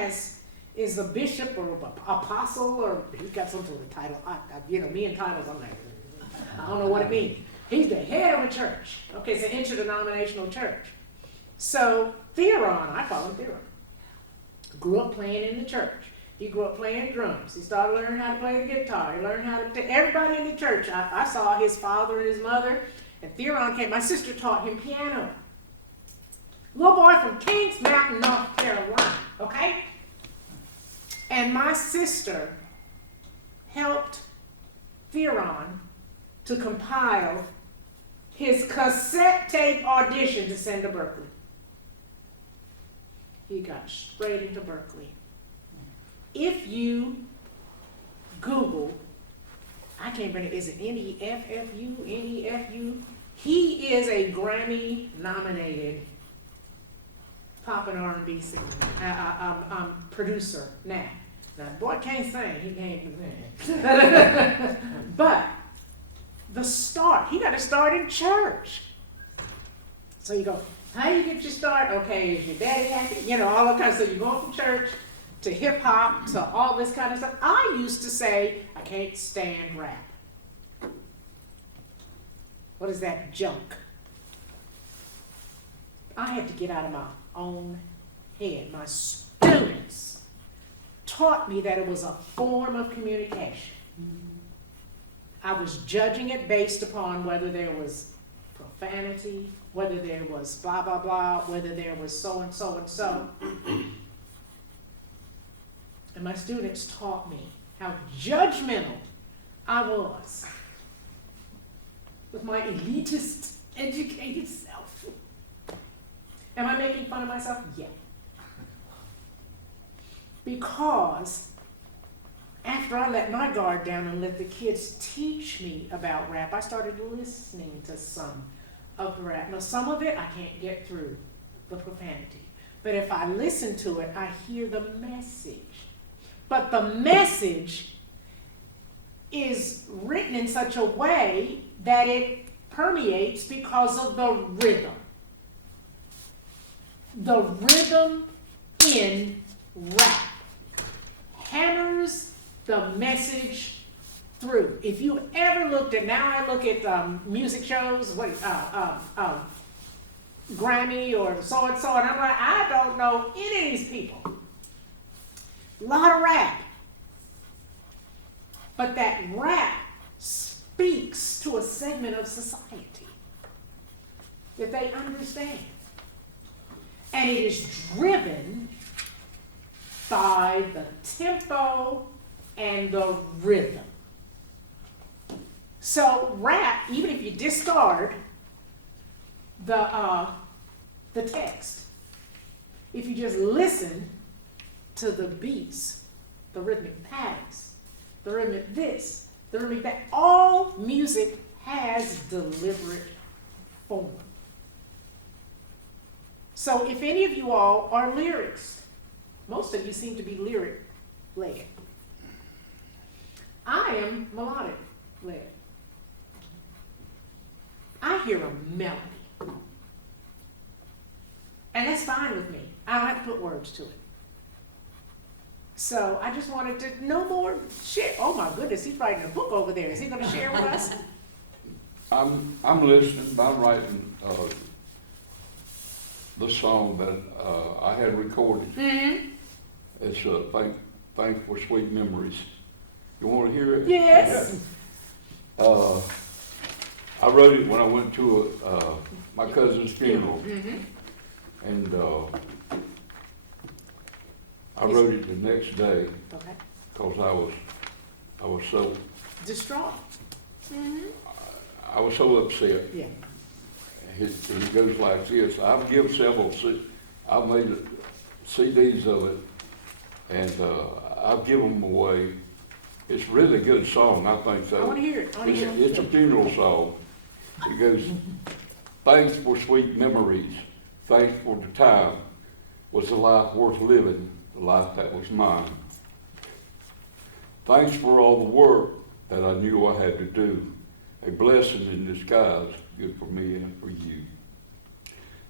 is a bishop or apostle, or he's got some sort of title. Me and titles, I'm like, I don't know what it means. He's the head of a church. Okay, it's an interdenominational church. So Theron, I call him Theron, grew up playing in the church. He grew up playing drums. He started learning how to play the guitar. He learned how to everybody in the church. I saw his father and his mother, and Theron came. My sister taught him piano. Little boy from Kings Mountain, North Carolina, okay? And my sister helped Theron to compile his cassette tape audition to send to Berklee. He got straight into Berklee. If you Google, I can't remember, is it N-E-F-F-U, N-E-F-U? He is a Grammy-nominated pop and R&B singer, producer now. Now, the boy can't sing, he can't sing. But the start, he got to start in church. So you go, how you get your start? Okay, is your daddy happy? All that kind of stuff. You go from church to hip hop to all this kind of stuff. I used to say, I can't stand rap. What is that junk? I had to get out of my own head. My students taught me that it was a form of communication. I was judging it based upon whether there was profanity, whether there was blah, blah, blah, whether there was so and so and so. And my students taught me how judgmental I was with my elitist, educated self. Am I making fun of myself? Yeah. Because after I let my guard down and let the kids teach me about rap, I started listening to some of the rap. Now, some of it I can't get through the profanity. But if I listen to it, I hear the message. But the message is written in such a way that it permeates because of the rhythm. The rhythm in rap hammers the message through. If you ever looked at, now I look at music shows, Grammy or so and so, and I'm like, I don't know any of these people. A lot of rap. But that rap speaks to a segment of society that they understand. And it is driven by the tempo and the rhythm. So rap, even if you discard the text, if you just listen to the beats, the rhythmic patterns, the rhythmic this, the rhythmic that, all music has deliberate form. So if any of you all are lyrics, most of you seem to be lyric led. I am melodic led. I hear a melody. And that's fine with me. I don't have to put words to it. So I just wanted to no more share. Oh my goodness, he's writing a book over there. Is he going to share with us? I'm listening, I'm writing, the song that, I had recorded. Mm-hmm. It's, Thank for Sweet Memories. You wanna hear it? Yes. I wrote it when I went to, my cousin's funeral. Mm-hmm. And, I wrote it the next day, Okay. cause I was so, Distraught. Mm-hmm. I was so upset. Yeah. It goes like this. I've given several, I've made CDs of it, and I've given them away. It's really a good song, I think so. I want to hear it. I want to hear it. It's a funeral song. It goes, thanks for sweet memories. Thanks for the time. Was a life worth living, the life that was mine. Thanks for all the work that I knew I had to do. A blessing in disguise, good for me and for you.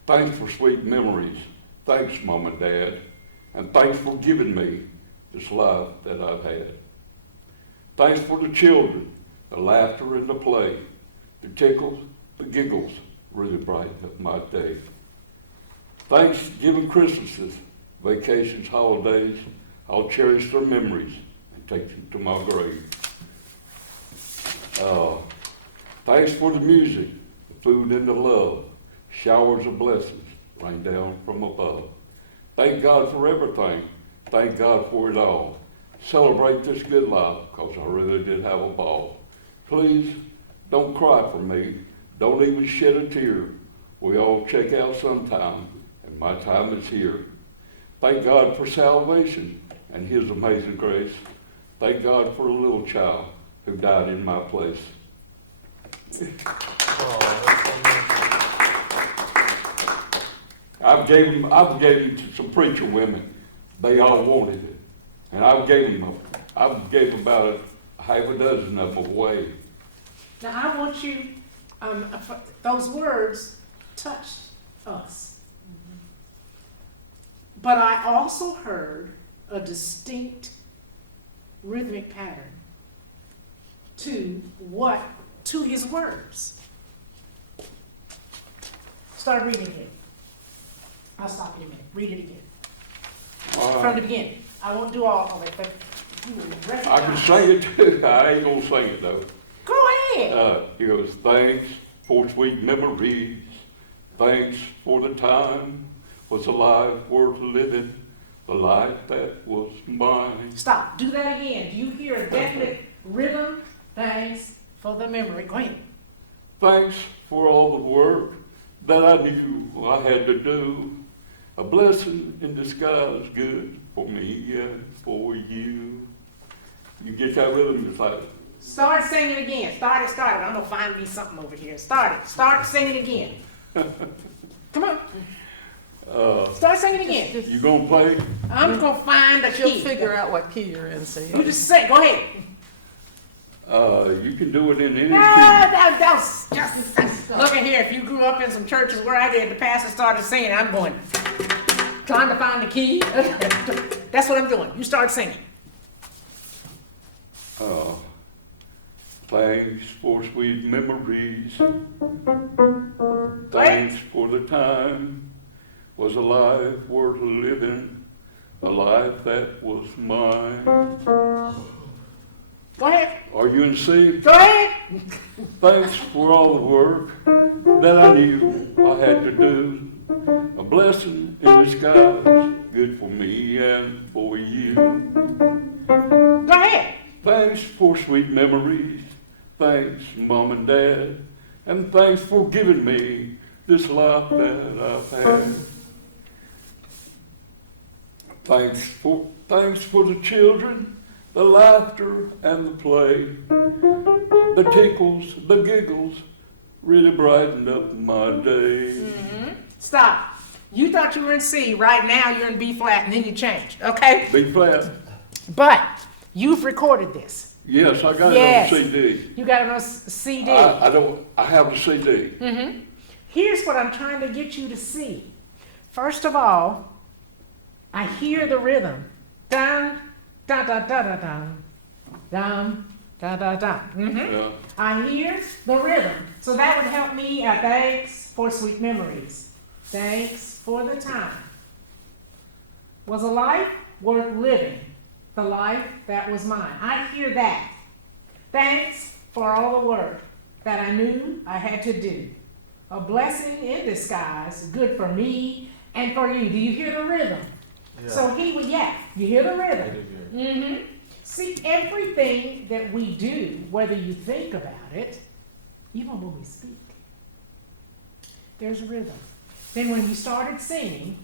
Thanks for sweet memories. Thanks, Mom and Dad. And thanks for giving me this life that I've had. Thanks for the children, the laughter and the play, the tickles, the giggles, really brighten up my day. Thanksgiving Christmases, vacations, holidays, I'll cherish their memories and take them to my grave. Thanks for the music, the food and the love, showers of blessings rain down from above. Thank God for everything, thank God for it all. Celebrate this good life, cause I really did have a ball. Please, don't cry for me, don't even shed a tear. We all check out sometime, and my time is here. Thank God for salvation and His amazing grace. Thank God for a little child who died in my place. I've gave them to some preacher women. They all wanted it. And I gave about half a dozen of them away. Now I want you, those words touched us. But I also heard a distinct rhythmic pattern to his words. Start reading it. I'll stop in a minute. Read it again. From the beginning. I won't do all of it, but you will recognize. I can sing it too. I ain't gonna sing it though. Go ahead. It goes, thanks for sweet memories. Thanks for the time was a life worth living. The life that was mine. Stop. Do that again. Do you hear a definite rhythm? Thanks for the memory. Go ahead. Thanks for all the work that I knew I had to do. A blessing in disguise, good for me and for you. You get that rhythm, it's like. Start singing again. Start it. I'm gonna find me something over here. Start it. Start singing again. Come on. Start singing again. You gonna play? I'm gonna find a She'll key. figure out what key you're in, see? You just sing. Go ahead. You can do it in any key. That was just. Look at here. If you grew up in some churches where I did, the pastor started singing. I'm going, trying to find the key. That's what I'm doing. You start singing. Thanks for sweet memories. Thanks for the time was a life worth living, a life that was mine. Go ahead. Are you in sync? Go ahead. Thanks for all the work that I knew I had to do. A blessing in disguise, good for me and for you. Go ahead. Thanks for sweet memories. Thanks, Mom and Dad, and thanks for giving me this life that I've had. Thanks for the children, the laughter and the play, the tickles, the giggles, really brightened up my day. Stop. You thought you were in C. Right now you're in B flat, and then you changed. Okay. B flat. But you've recorded this. Yes, I got Yes. it on CD. You got it on CD. I have the CD. Here's what I'm trying to get you to see. First of all, I hear the rhythm. Dun, da da da da dun, dum, da da da. Yeah. I hear the rhythm. So that would help me. Thanks for sweet memories. Thanks for the time. Was a life worth living, the life that was mine. I hear that. Thanks for all the work that I knew I had to do. A blessing in disguise, good for me and for you. Do you hear the rhythm? Yeah. So you hear the I rhythm. do hear it. See, everything that we do, whether you think about it, even when we speak, there's a rhythm. Then when you started singing,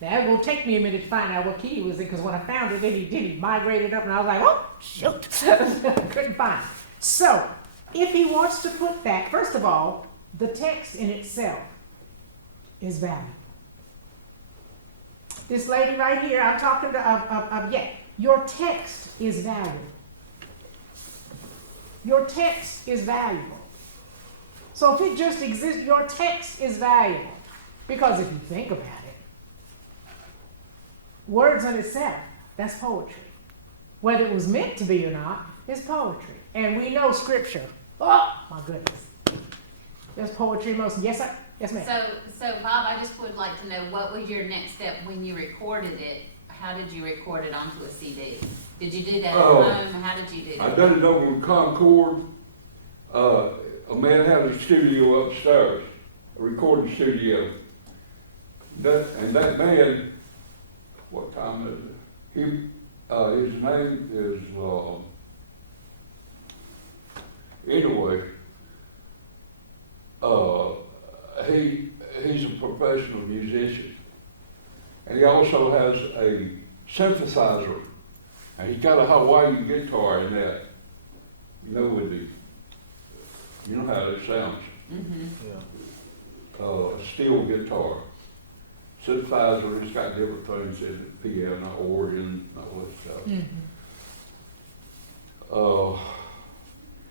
that will take me a minute to find out what key he was in, because when I found it, then he migrated up, and I was like, oh, shoot, couldn't find it. So, if he wants to put that, first of all, the text in itself is valuable. This lady right here, I'm talking to, your text is valuable. Your text is valuable. So if it just exists, your text is valuable. Because if you think about it, words on itself, that's poetry. Whether it was meant to be or not, is poetry. And we know scripture. Oh, my goodness. There's poetry in most. Yes, sir? Yes, ma'am. So Bob, I just would like to know, what was your next step when you recorded it? How did you record it onto a CD? Did you do that at home? How did you do I that? done it over in Concord. A man had a studio upstairs, a recording studio. That man, what time is it? His name is, anyway, he's a professional musician. And he also has a synthesizer. And he's got a Hawaiian guitar in that. You know, you know how it sounds. Yeah. Steel guitar. Synthesizer, it's got different things in it, piano, organ, all that stuff.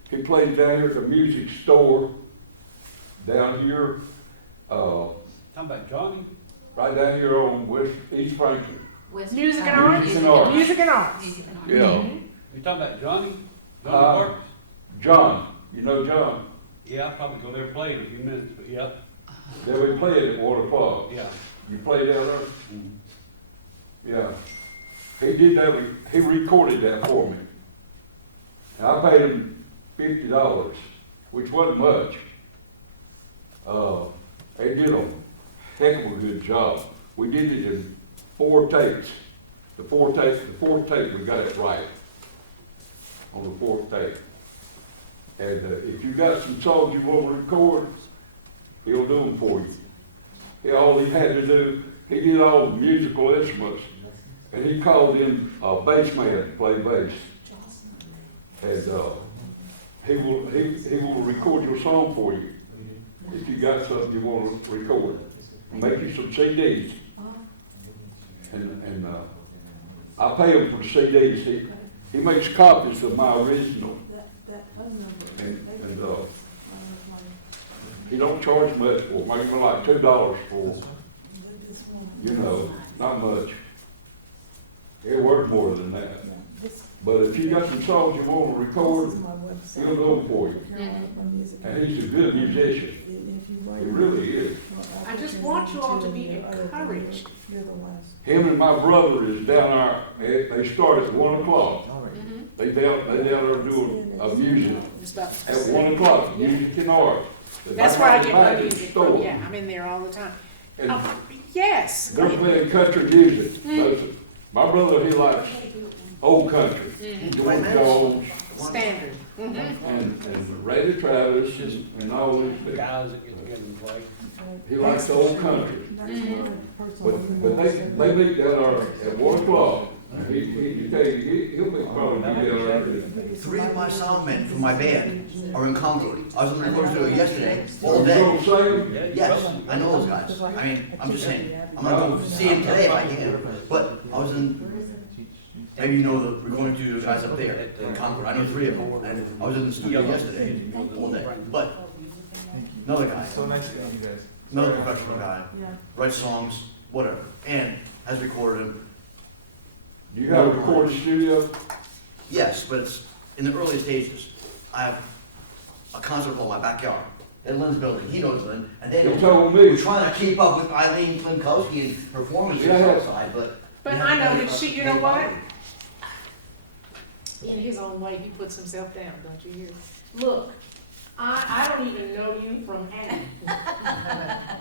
He plays down here at the music store, down here, Talking about Johnny? right down here on East Franklin. Music and arts? Music and arts. Music and arts. Yeah. You talking about Johnny? Johnny Uh, Marks? John, you know John? Yeah, I'll probably go there and play in a few minutes, but yeah, They we played at 1 o'clock. yeah. You played down there? Yeah. He did that, he recorded that for me. And I paid him $50, which wasn't much. They did a heck of a good job. We did it in 4 takes. The fourth take, we got it right. On the 4th take. And if you got some songs you want to record, he'll do them for you. All he had to do, he did all the musical instruments, and he called in a bass man to play bass. And he will record your song for you if you got something you want to record. Make you some CDs. And I pay him for the CDs. He makes copies of my original. And he don't charge much for it, maybe like $2 for it. You know, not much. It worth more than that. But if you got some songs you want to record, he'll do them for you. And he's a good musician. He really is. I just want you all to be encouraged. Him and my brother is down there, they start at 1 o'clock. They down there doing music at 1 o'clock, music and art. That's where I get my Back at the music store. from. Yeah, I'm in there all the time. And Yes. they're playing country music. My brother, he likes old country. George Jones, Standard. And Randy Travis and all these The people. guys that get together and play. He likes the old country. But they meet down there at 1 o'clock. He tell you, he'll be probably down there. 3 of my songmen from my band are in Concord. I was in the recording studio yesterday, all You day. know what I'm saying? Yes, I know those guys. I mean, I'm just saying, I'm gonna go see him today if I can. But I was in, maybe you know the recording studio guys up there in Concord. I know 3 of them. And I was in the studio yesterday, all day. But another guy, So nice to meet you guys. another professional guy, writes songs, whatever, and has recorded them. You got a recording studio? Yes, but it's in the early stages. I have a concert hall in my backyard, in Lynn's building. He knows Lynn, and they You know. told me. We're trying to keep up with Eileen Klinkowski and performances Yeah. outside, but. But I know that she, you know what? In his own way, he puts himself down, don't you hear? Look, I don't even know you from Adam.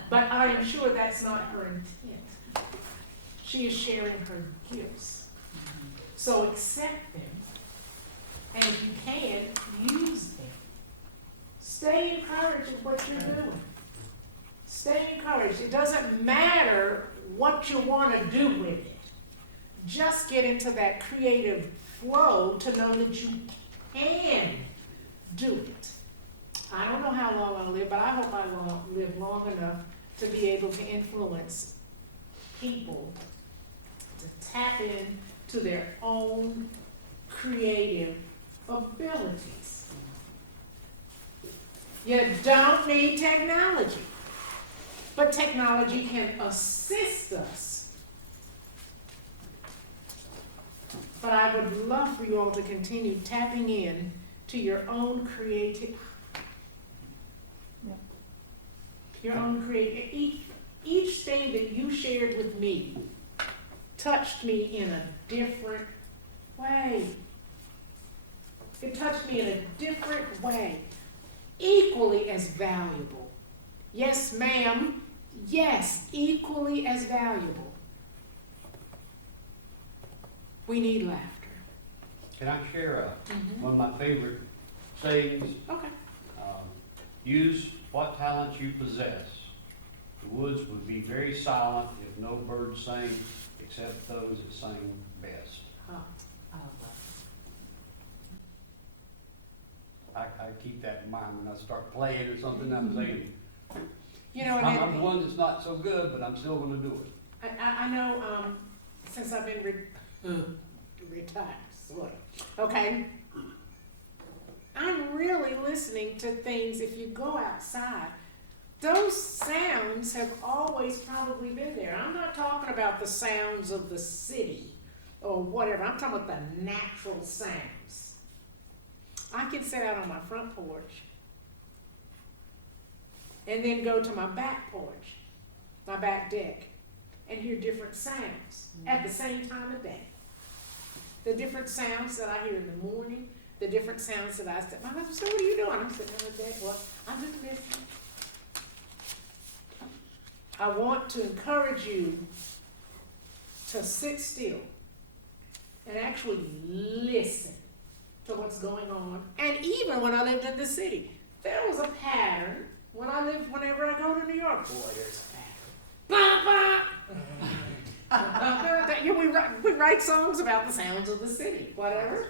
But I am sure that's not her intent. She is sharing her gifts. So accept them, and if you can, use them. Stay encouraged in what you're doing. Stay encouraged. It doesn't matter what you want to do with it. Just get into that creative flow to know that you can do it. I don't know how long I'll live, but I hope I live long enough to be able to influence people to tap in to their own creative abilities. You don't need technology, but technology can assist us. But I would love for you all to continue tapping in to your own creative, each thing that you shared with me touched me in a different way. It touched me in a different way, equally as valuable. Yes, ma'am. Yes, equally as valuable. We need laughter. Can I share one of my favorite sayings? Okay. Use what talents you possess. The woods would be very silent if no birds sang, except those that sang best. I keep that in mind when I start playing or something. I'm saying, You know, I'm the one that's not so good, but I'm still going to do it. I know, since I've been retired, sort of, okay? I'm really listening to things, if you go outside, those sounds have always probably been there. I'm not talking about the sounds of the city or whatever. I'm talking about the natural sounds. I can sit out on my front porch and then go to my back porch, my back deck, and hear different sounds at the same time of day. The different sounds that I hear in the morning, the different sounds that I said. My husband said, "What are you doing?" I'm sitting on the deck. Well, I'm just listening. I want to encourage you to sit still and actually listen to what's going on. And even when I lived in the city, there was a pattern. Whenever I go to New York, boy, there's a pattern. We write songs about the sounds of the city, whatever.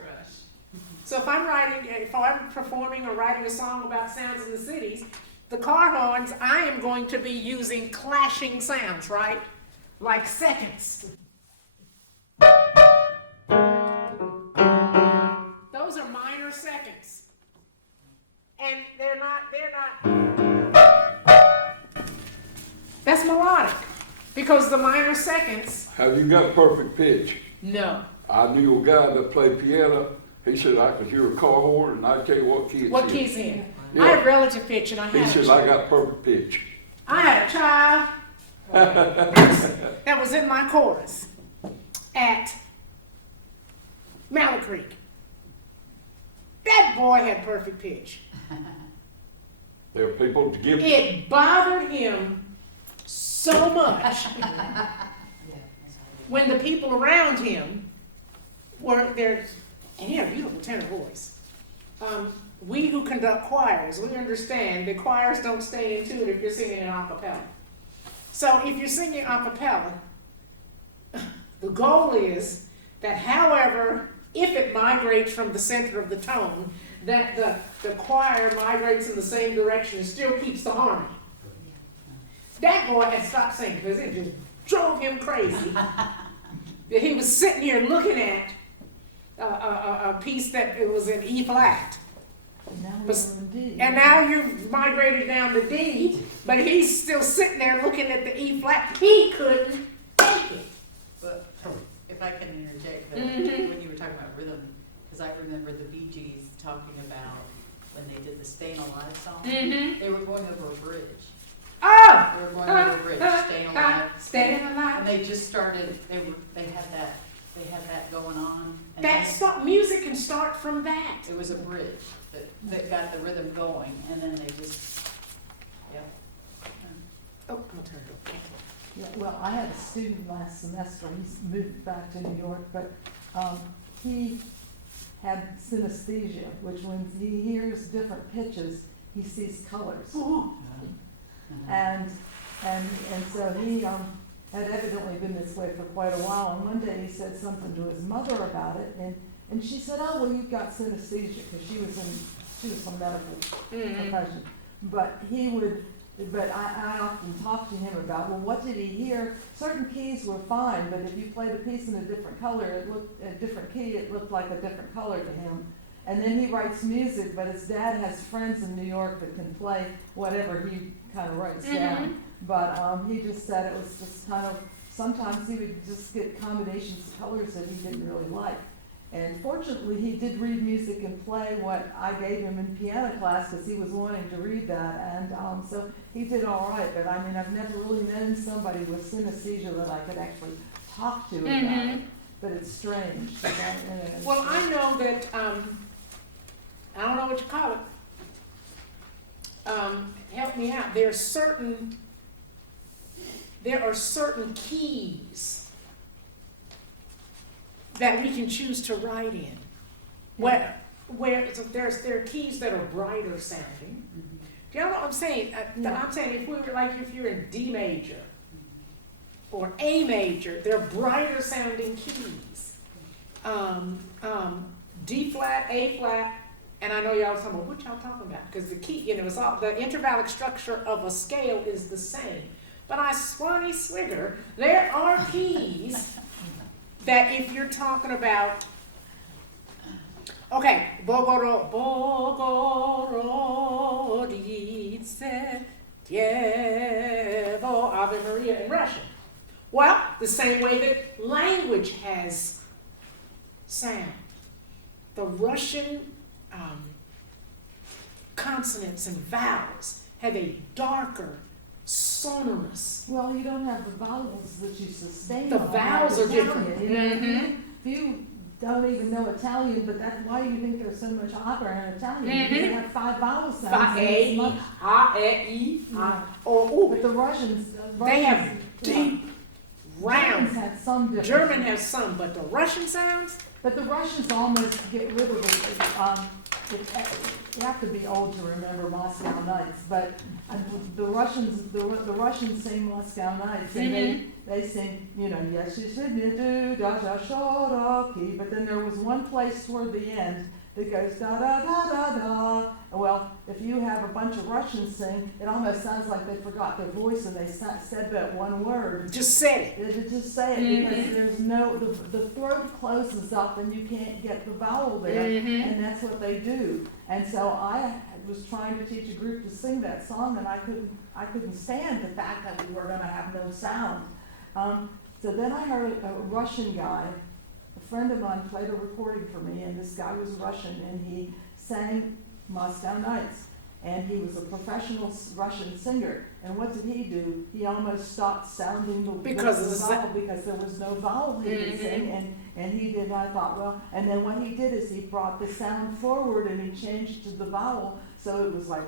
So if I'm performing or writing a song about sounds in the cities, the car horns, I am going to be using clashing sounds, right? Like seconds. Those are minor seconds. And they're not, that's melodic. Because the minor seconds. Have you got perfect pitch? No. I knew a guy that played piano. He said I could hear a car horn, and I tell you what key it's What in. key's in? Yeah. I have relative pitch, and I He had said I got perfect pitch. I had a child that was in my chorus at Mallet Creek. That boy had perfect pitch. There are people to give. It bothered him so much when the people around him were there, and he had a beautiful tenor voice. we who conduct choirs, we understand that choirs don't stay in tune if you're singing in a cappella. So if you're singing a cappella, the goal is that however, if it migrates from the center of the tone, that the choir migrates in the same direction and still keeps the harmony. That boy had stopped singing because it just drove him crazy. That he was sitting here looking at a piece that it was in E flat. And now you've migrated down to D, but he's still sitting there looking at the E flat. He couldn't take it. But if I can interject, though, Mhm. when you were talking about rhythm, because I remember the Bee Gees talking about when they did the Staying Alive song, Mhm. they were going over a bridge. Oh! They were going over a bridge, Staying Alive. Staying alive. And they just started, they had that going on. And That's then music can start from that. it was a bridge that got the rhythm going, and then they just, yeah. Oh, I'll turn it over. Yeah, well, I had a student last semester, he's moved back to New York, but he had synesthesia, which when he hears different pitches, he sees colors. And so he had evidently been this way for quite a while, and one day he said something to his mother about it, and she said, oh, well, you've got synesthesia, because she was from medical profession. But I often talked to him about, well, what did he hear? Certain keys were fine, but if you played a piece in a different color, a different key, it looked like a different color to him. And then he writes music, but his dad has friends in New York that can play whatever he kind of writes down. But he just said it was just kind of, sometimes he would just get combinations of colors that he didn't really like. And fortunately, he did read music and play what I gave him in piano class because he was wanting to read that. And so he did all right. But I mean, I've never really known somebody with synesthesia that I could actually talk to about it. But it's strange. Well, I know that, I don't know what you call it. Help me out. There are certain keys that we can choose to write in. Where there are keys that are brighter sounding. Do you know what I'm saying? I'm saying if you're in D major or A major, they're brighter sounding keys. D flat, A flat, and I know y'all was talking about what y'all talking about, because the key, it's all, the intervallic structure of a scale is the same. But I swanny swigger, there are keys that if you're talking about, okay, Bogorodice, Dievo, Ave Maria in Russian. Well, the same way that language has sound. The Russian consonants and vowels have a darker, sonorous. Well, you don't have the vowels that you sustain. The vowels are different. If you don't even know Italian, but that's why you think there's so much opera in Italian. Because they have 5 vowel sounds. Fa, e, ha, e, I. But the Russians, they have deep, round. Germans have some difference. German has some, but the Russian sounds. But the Russians almost get rid of it. You have to be old to remember Moscow Nights, but the Russians sing Moscow Nights, and they sing, yes, you said you do, da da shoroki, but then there was one place toward the end that goes da da da da da. Well, if you have a bunch of Russians sing, it almost sounds like they forgot their voice and they said that one word. Just said it. Just say it because there's no, the throat closes up and you can't get the vowel there, and that's what they do. And so I was trying to teach a group to sing that song, and I couldn't stand the fact that we were going to have no sound. So then I heard a Russian guy, a friend of mine played a recording for me, and this guy was Russian, and he sang Moscow Nights. And he was a professional Russian singer. And what did he do? He almost stopped sounding the vowel because there was no vowel he could sing. And he did, I thought, well, and then what he did is he brought the sound forward and he changed to the vowel. So it was like,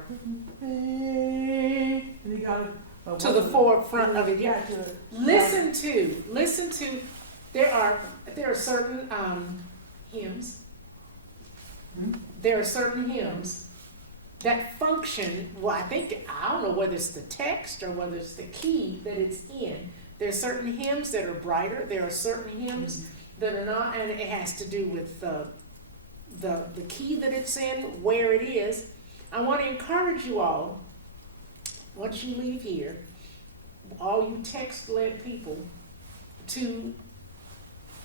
and he got it. To the forefront of it, yeah. Listen to, there are certain hymns there are certain hymns that function, well, I don't know whether it's the text or whether it's the key that it's in. There are certain hymns that are brighter, there are certain hymns that are not, and it has to do with the key that it's in, where it is. I want to encourage you all, once you leave here, all you text-led people, to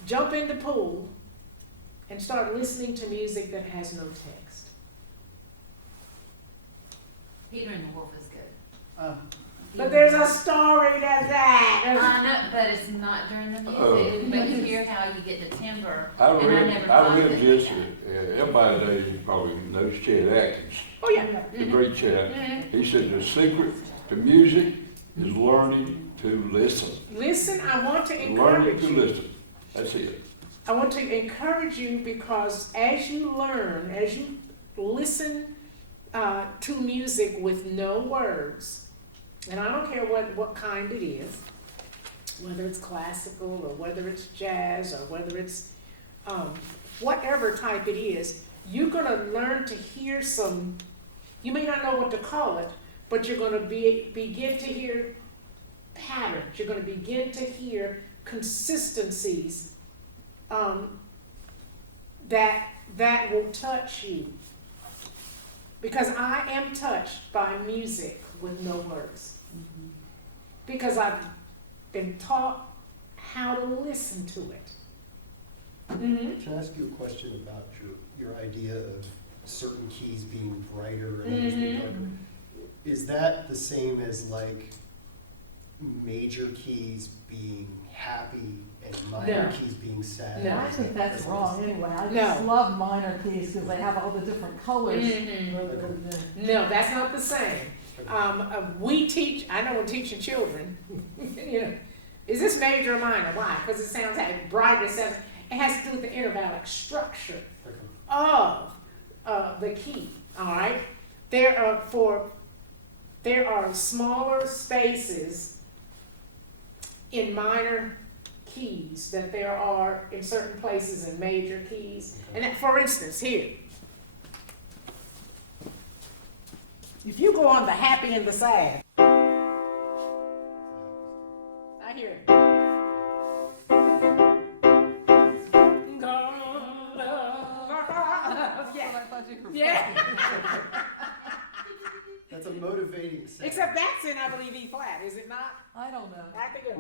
jump in the pool and start listening to music that has no text. Peter and the Wolf is good. But there's a story to that. I know, but it's not during the music, but you hear how you get the timbre, I and I never thought read of this, that. everybody today probably knows Chet Atkins, Oh, yeah. the great Chet. He said the secret to music is learning to listen. Listen, I want to Learning encourage to you. listen. That's it. I want to encourage you because as you learn, as you listen to music with no words, and I don't care what kind it is, whether it's classical or whether it's jazz or whether it's whatever type it is, you're going to learn to hear some, you may not know what to call it, but you're going to begin to hear patterns. You're going to begin to hear consistencies that will touch you. Because I am touched by music with no words. Because I've been taught how to listen to it. Can I ask you a question about your idea of certain keys being brighter and others being darker? Is that the same as like major keys being happy and minor No. keys being sad? No. I think that's wrong anyway. I No. just love minor keys because they have all the different colors. No, that's not the same. We teach, I know when teaching children, you know, is this major or minor? Why? Because it sounds like brighter, it has to do with the intervallic structure of the key, all right? There are smaller spaces in minor keys that there are in certain places in major keys. And that, for instance, here, if you go on the happy and the sad, I hear it. Yeah. That's a motivating sound. Except that's in, I believe, E flat, is it not? I don't know. I think it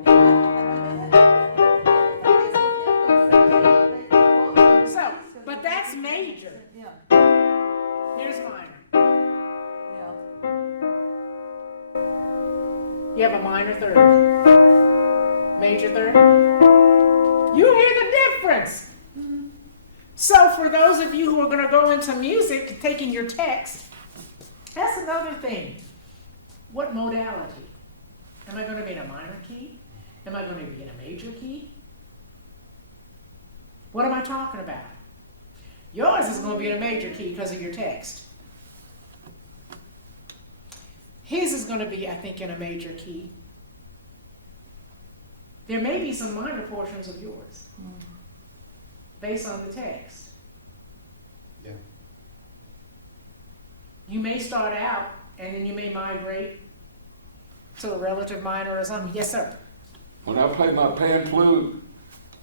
is. So, but that's major. Yeah, Here's minor. yeah. You have a minor third, major third. You hear the difference. So for those of you who are going to go into music, taking your text, that's another thing. What modality? Am I going to be in a minor key? Am I going to be in a major key? What am I talking about? Yours is going to be in a major key because of your text. His is going to be, I think, in a major key. There may be some minor portions of yours based on the text. Yeah. You may start out and then you may migrate to a relative minor or something. Yes, sir. When I play my pan flute,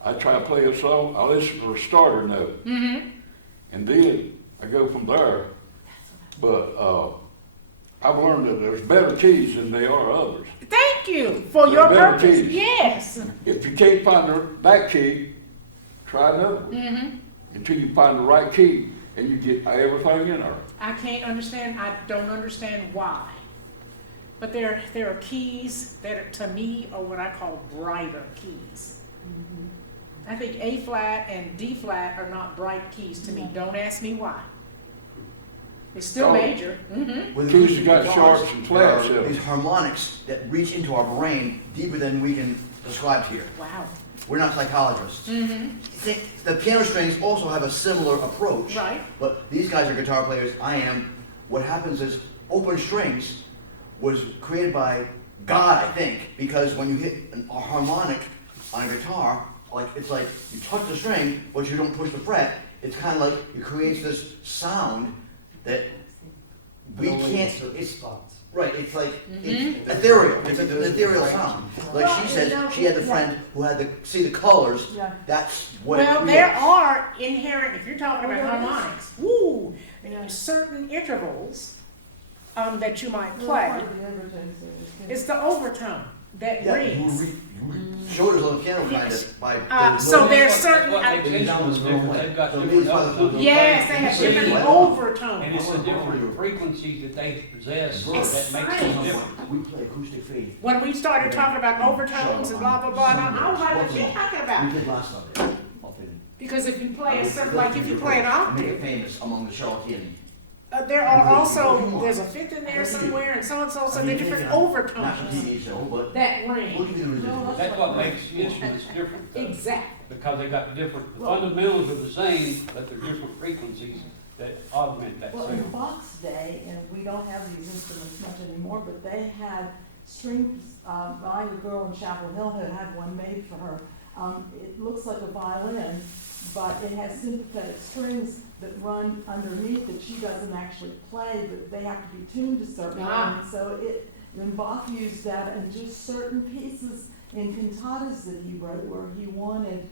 I try to play a song, I listen for a starter note. And then I go from there. But I've learned that there's better keys than there are others. Thank you for your better purpose. keys. Yes. If you can't find that key, try another one. Until you find the right key and you get everything in there. I can't understand, I don't understand why. But there are keys that are, to me, are what I call brighter keys. I think A flat and D flat are not bright keys to me. Don't ask me why. It's still Oh. major. With Keys acoustic that got guitars, sharps and there are flats, yeah. these harmonics that reach into our brain deeper than we can describe here. Wow. We're not psychologists. The piano strings also have a similar approach. Right. But these guys are guitar players. I am. What happens is open strings was created by God, I think, because when you hit a harmonic on a guitar, like it's like you touch the string, but you don't push the fret. it's kind of like it creates this sound that we But only in can't. certain It's spots. right. It's like it's ethereal. It's an ethereal sound. Like she said, she had the friend who had to see the colors. Yeah. That's what. Well, it there creates. are inherent, if you're talking about Oh, yeah. harmonics, woo, certain intervals that you might play. It's the overtone that Yeah, rings. you showed us on the piano kind of by. So there's That's certain, what makes instruments different. They've got different overtones. yes, they have different overtones. And it's the different frequencies that they possess that makes them different. We play acoustic fade. When we started talking about overtones and blah, blah, blah, and I was like, what you talking We about? did last Sunday. Because if you play a certain, like if you play an Make octave, it famous among the Charlatan. there are also, there's a fifth in there somewhere and so, so there are different Not a overtones TV show, but that look ring. at the original. That's what makes instruments different, though, Exactly. because they got different, the fundamentals are the same, but they're different frequencies that augment that Well, in sound. Bach's day, and we don't have these instruments much anymore, but they had strings, I had a girl in Chapel Hill who had one made for her. It looks like a violin, but it has sympathetic strings that run underneath that she doesn't actually play, but they have to be tuned a certain way. Ah. So when Bach used that in just certain pieces in cantatas that he wrote where he wanted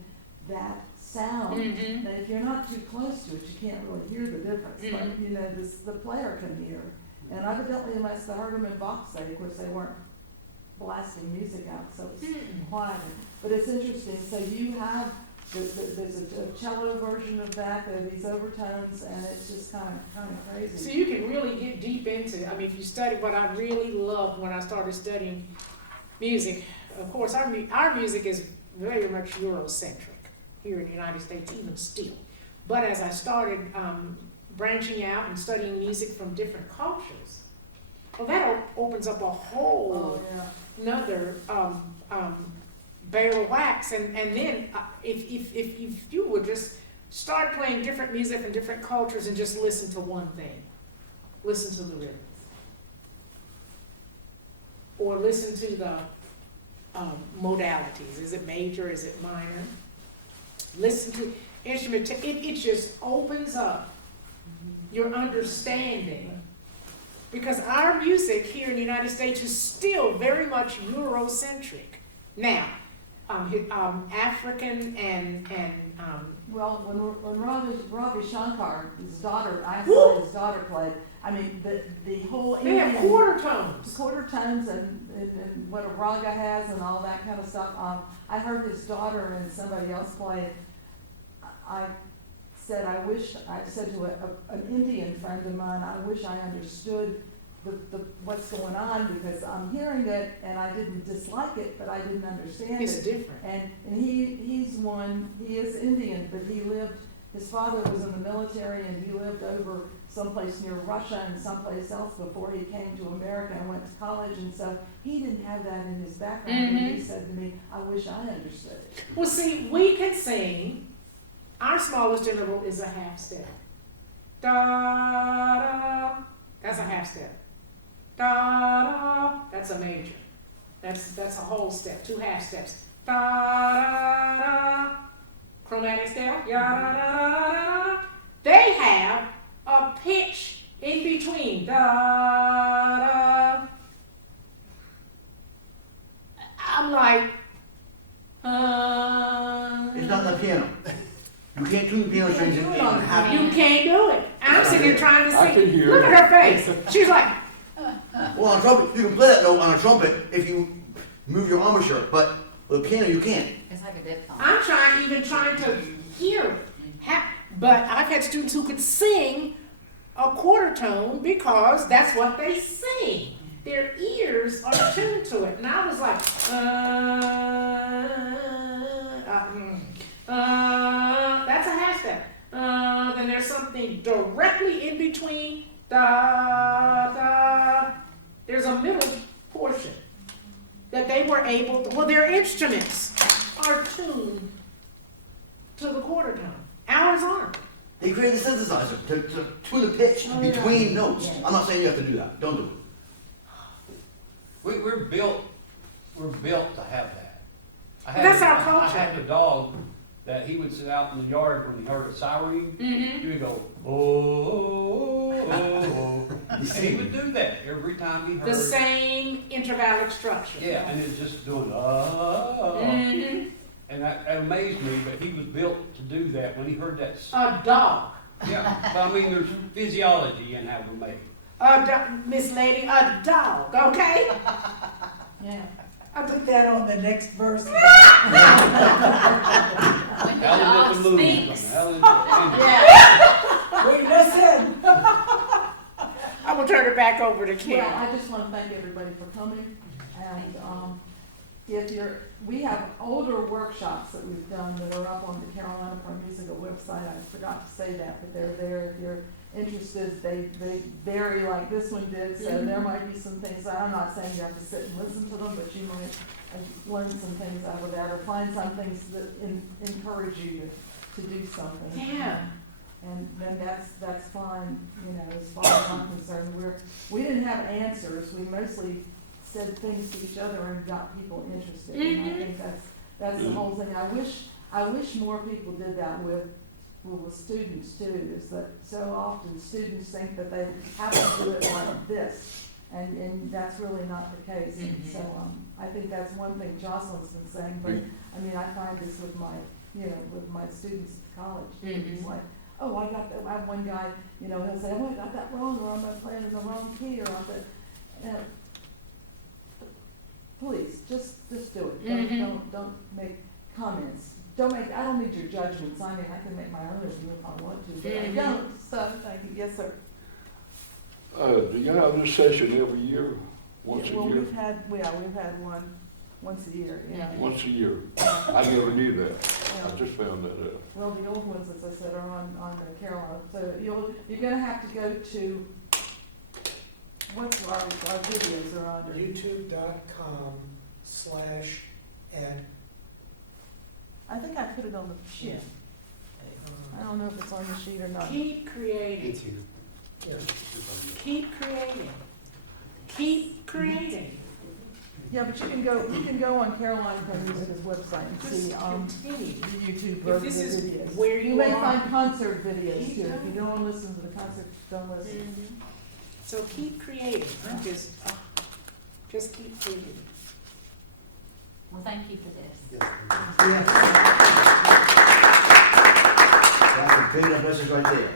that sound. Mhm. Now, if you're not too close to it, you can't really hear the difference, but, Mhm. you know, the player can hear. And evidently, they must have heard them in Bach's day, of course, they weren't blasting music out, so it's quiet. But it's interesting, so you have, there's a cello version of that, there are these overtones, and it's just kind of crazy. So you can really get deep into, I mean, if you study what I really loved when I started studying music, of course, our music is very much Eurocentric here in the United States, even still. But as I started branching out and studying music from different cultures, well, that opens up a whole another barrel of wax. And then if you would just start playing different music from different cultures and just listen to one thing, listen to the rhythms, or listen to the modalities. Is it major? Is it minor? Listen to instrument. It just opens up your understanding. Because our music here in the United States is still very much Eurocentric. Now, African and Well, when Ravi Shankar, his daughter, I saw his daughter play, I mean, the whole they have Indian- quarter tones. quarter tones and what a raga has and all that kind of stuff. I heard his daughter and somebody else play. I said to an Indian friend of mine, I wish I understood what's going on, because I'm hearing it and I didn't dislike it, but I didn't understand It's it. different. And he is Indian, but his father was in the military and he lived over someplace near Russia and someplace else before he came to America and went to college, and so he didn't have that in his background. And he said to me, I wish I understood it. Well, see, we can sing. Our smallest interval is a half step. Da da. That's a half step. Da da. That's a major. That's a whole step. 2 half steps. Da da da. Chromatic step. Ya da da da da. They have a pitch in between. Da da. I'm like, It's not the piano. You can't tune the piano strings in half. you can't do it. I'm sitting here trying to I sing. can hear Look it. at her face. She's like, Well, on a trumpet, you can play that note on a trumpet if you move your embouchure, but with a piano, you can't. It's like a diphthong. I'm trying to hear it. But I've had students who could sing a quarter tone because that's what they sing. Their ears are tuned to it. And I was like, that's a half step. Then there's something directly in between. Da, da. There's a middle portion that they were able to, well, their instruments are tuned to the quarter tone. Ours aren't. They created a synthesizer to tune the pitch between notes. I'm not saying you have to do that. Don't do it. We're built to have that. That's our culture. I had a dog that he would sit out in the yard when he heard a siren. Mhm. He would go, oh, oh, oh, oh. And he would do that every time he heard. The same intervallic structure. Yeah, and it's just doing, Mhm. and that amazed me, but he was built to do that when he heard that. A dog. Yeah, but I mean, there's physiology in how we're made. Miss Lady, a dog, okay? Yeah. I put that on the next verse. When the Helen dog at the moon. speaks. Helen, Yeah. Wait, listen. I'm gonna turn it back over to Well, Kim. I just want to thank everybody for coming, and, if we have older workshops that we've done that are up on the Carolina Pro Musica website. I forgot to say that, but they're there if you're interested. They vary like this one did, so there might be some things, I'm not saying you have to sit and listen to them, but you might learn some things out of that, or find some things that encourage you to do something. Yeah. And then that's fine, you know, as far as I'm concerned. We didn't have answers, we mostly said things to each other and got people interested. And I think that's the whole thing. I wish more people did that with students too, is that so often students think that they have to do it like this, and that's really not the case. And so I think that's one thing Jocelyn's been saying, but I mean, I find this with my students at college. It's like, oh, I got that. I have one guy, he'll say, oh, I got that wrong, or I'm playing in the wrong key, or I'm please, just do it. Don't make comments. I don't need your judgments. I mean, I can make my own review if I want to, but I don't. So, thank you. Yes, sir. Do you have this session every year? Once a Well, year? we've had one once a year, yeah. Once a year. I never knew that. Yeah. I just found that out. Well, the old ones, as I said, are on the Carolina. So you're gonna have to go to, what's our videos are under? YouTube.com/ed. I think I put it on the sheet. I don't know if it's on the sheet or not. Keep creating. It's here. Keep creating. Keep creating. Yeah, but you can go on Carolina Pro Musica's website and see, Just continue. the YouTube If version this of is videos. where You you may are. find concert videos Keep too. If you going. don't want to listen to the concert, don't listen. So keep creating. Just keep creating. Well, thank you for this. Yes. Yes. That's a big enough message right there.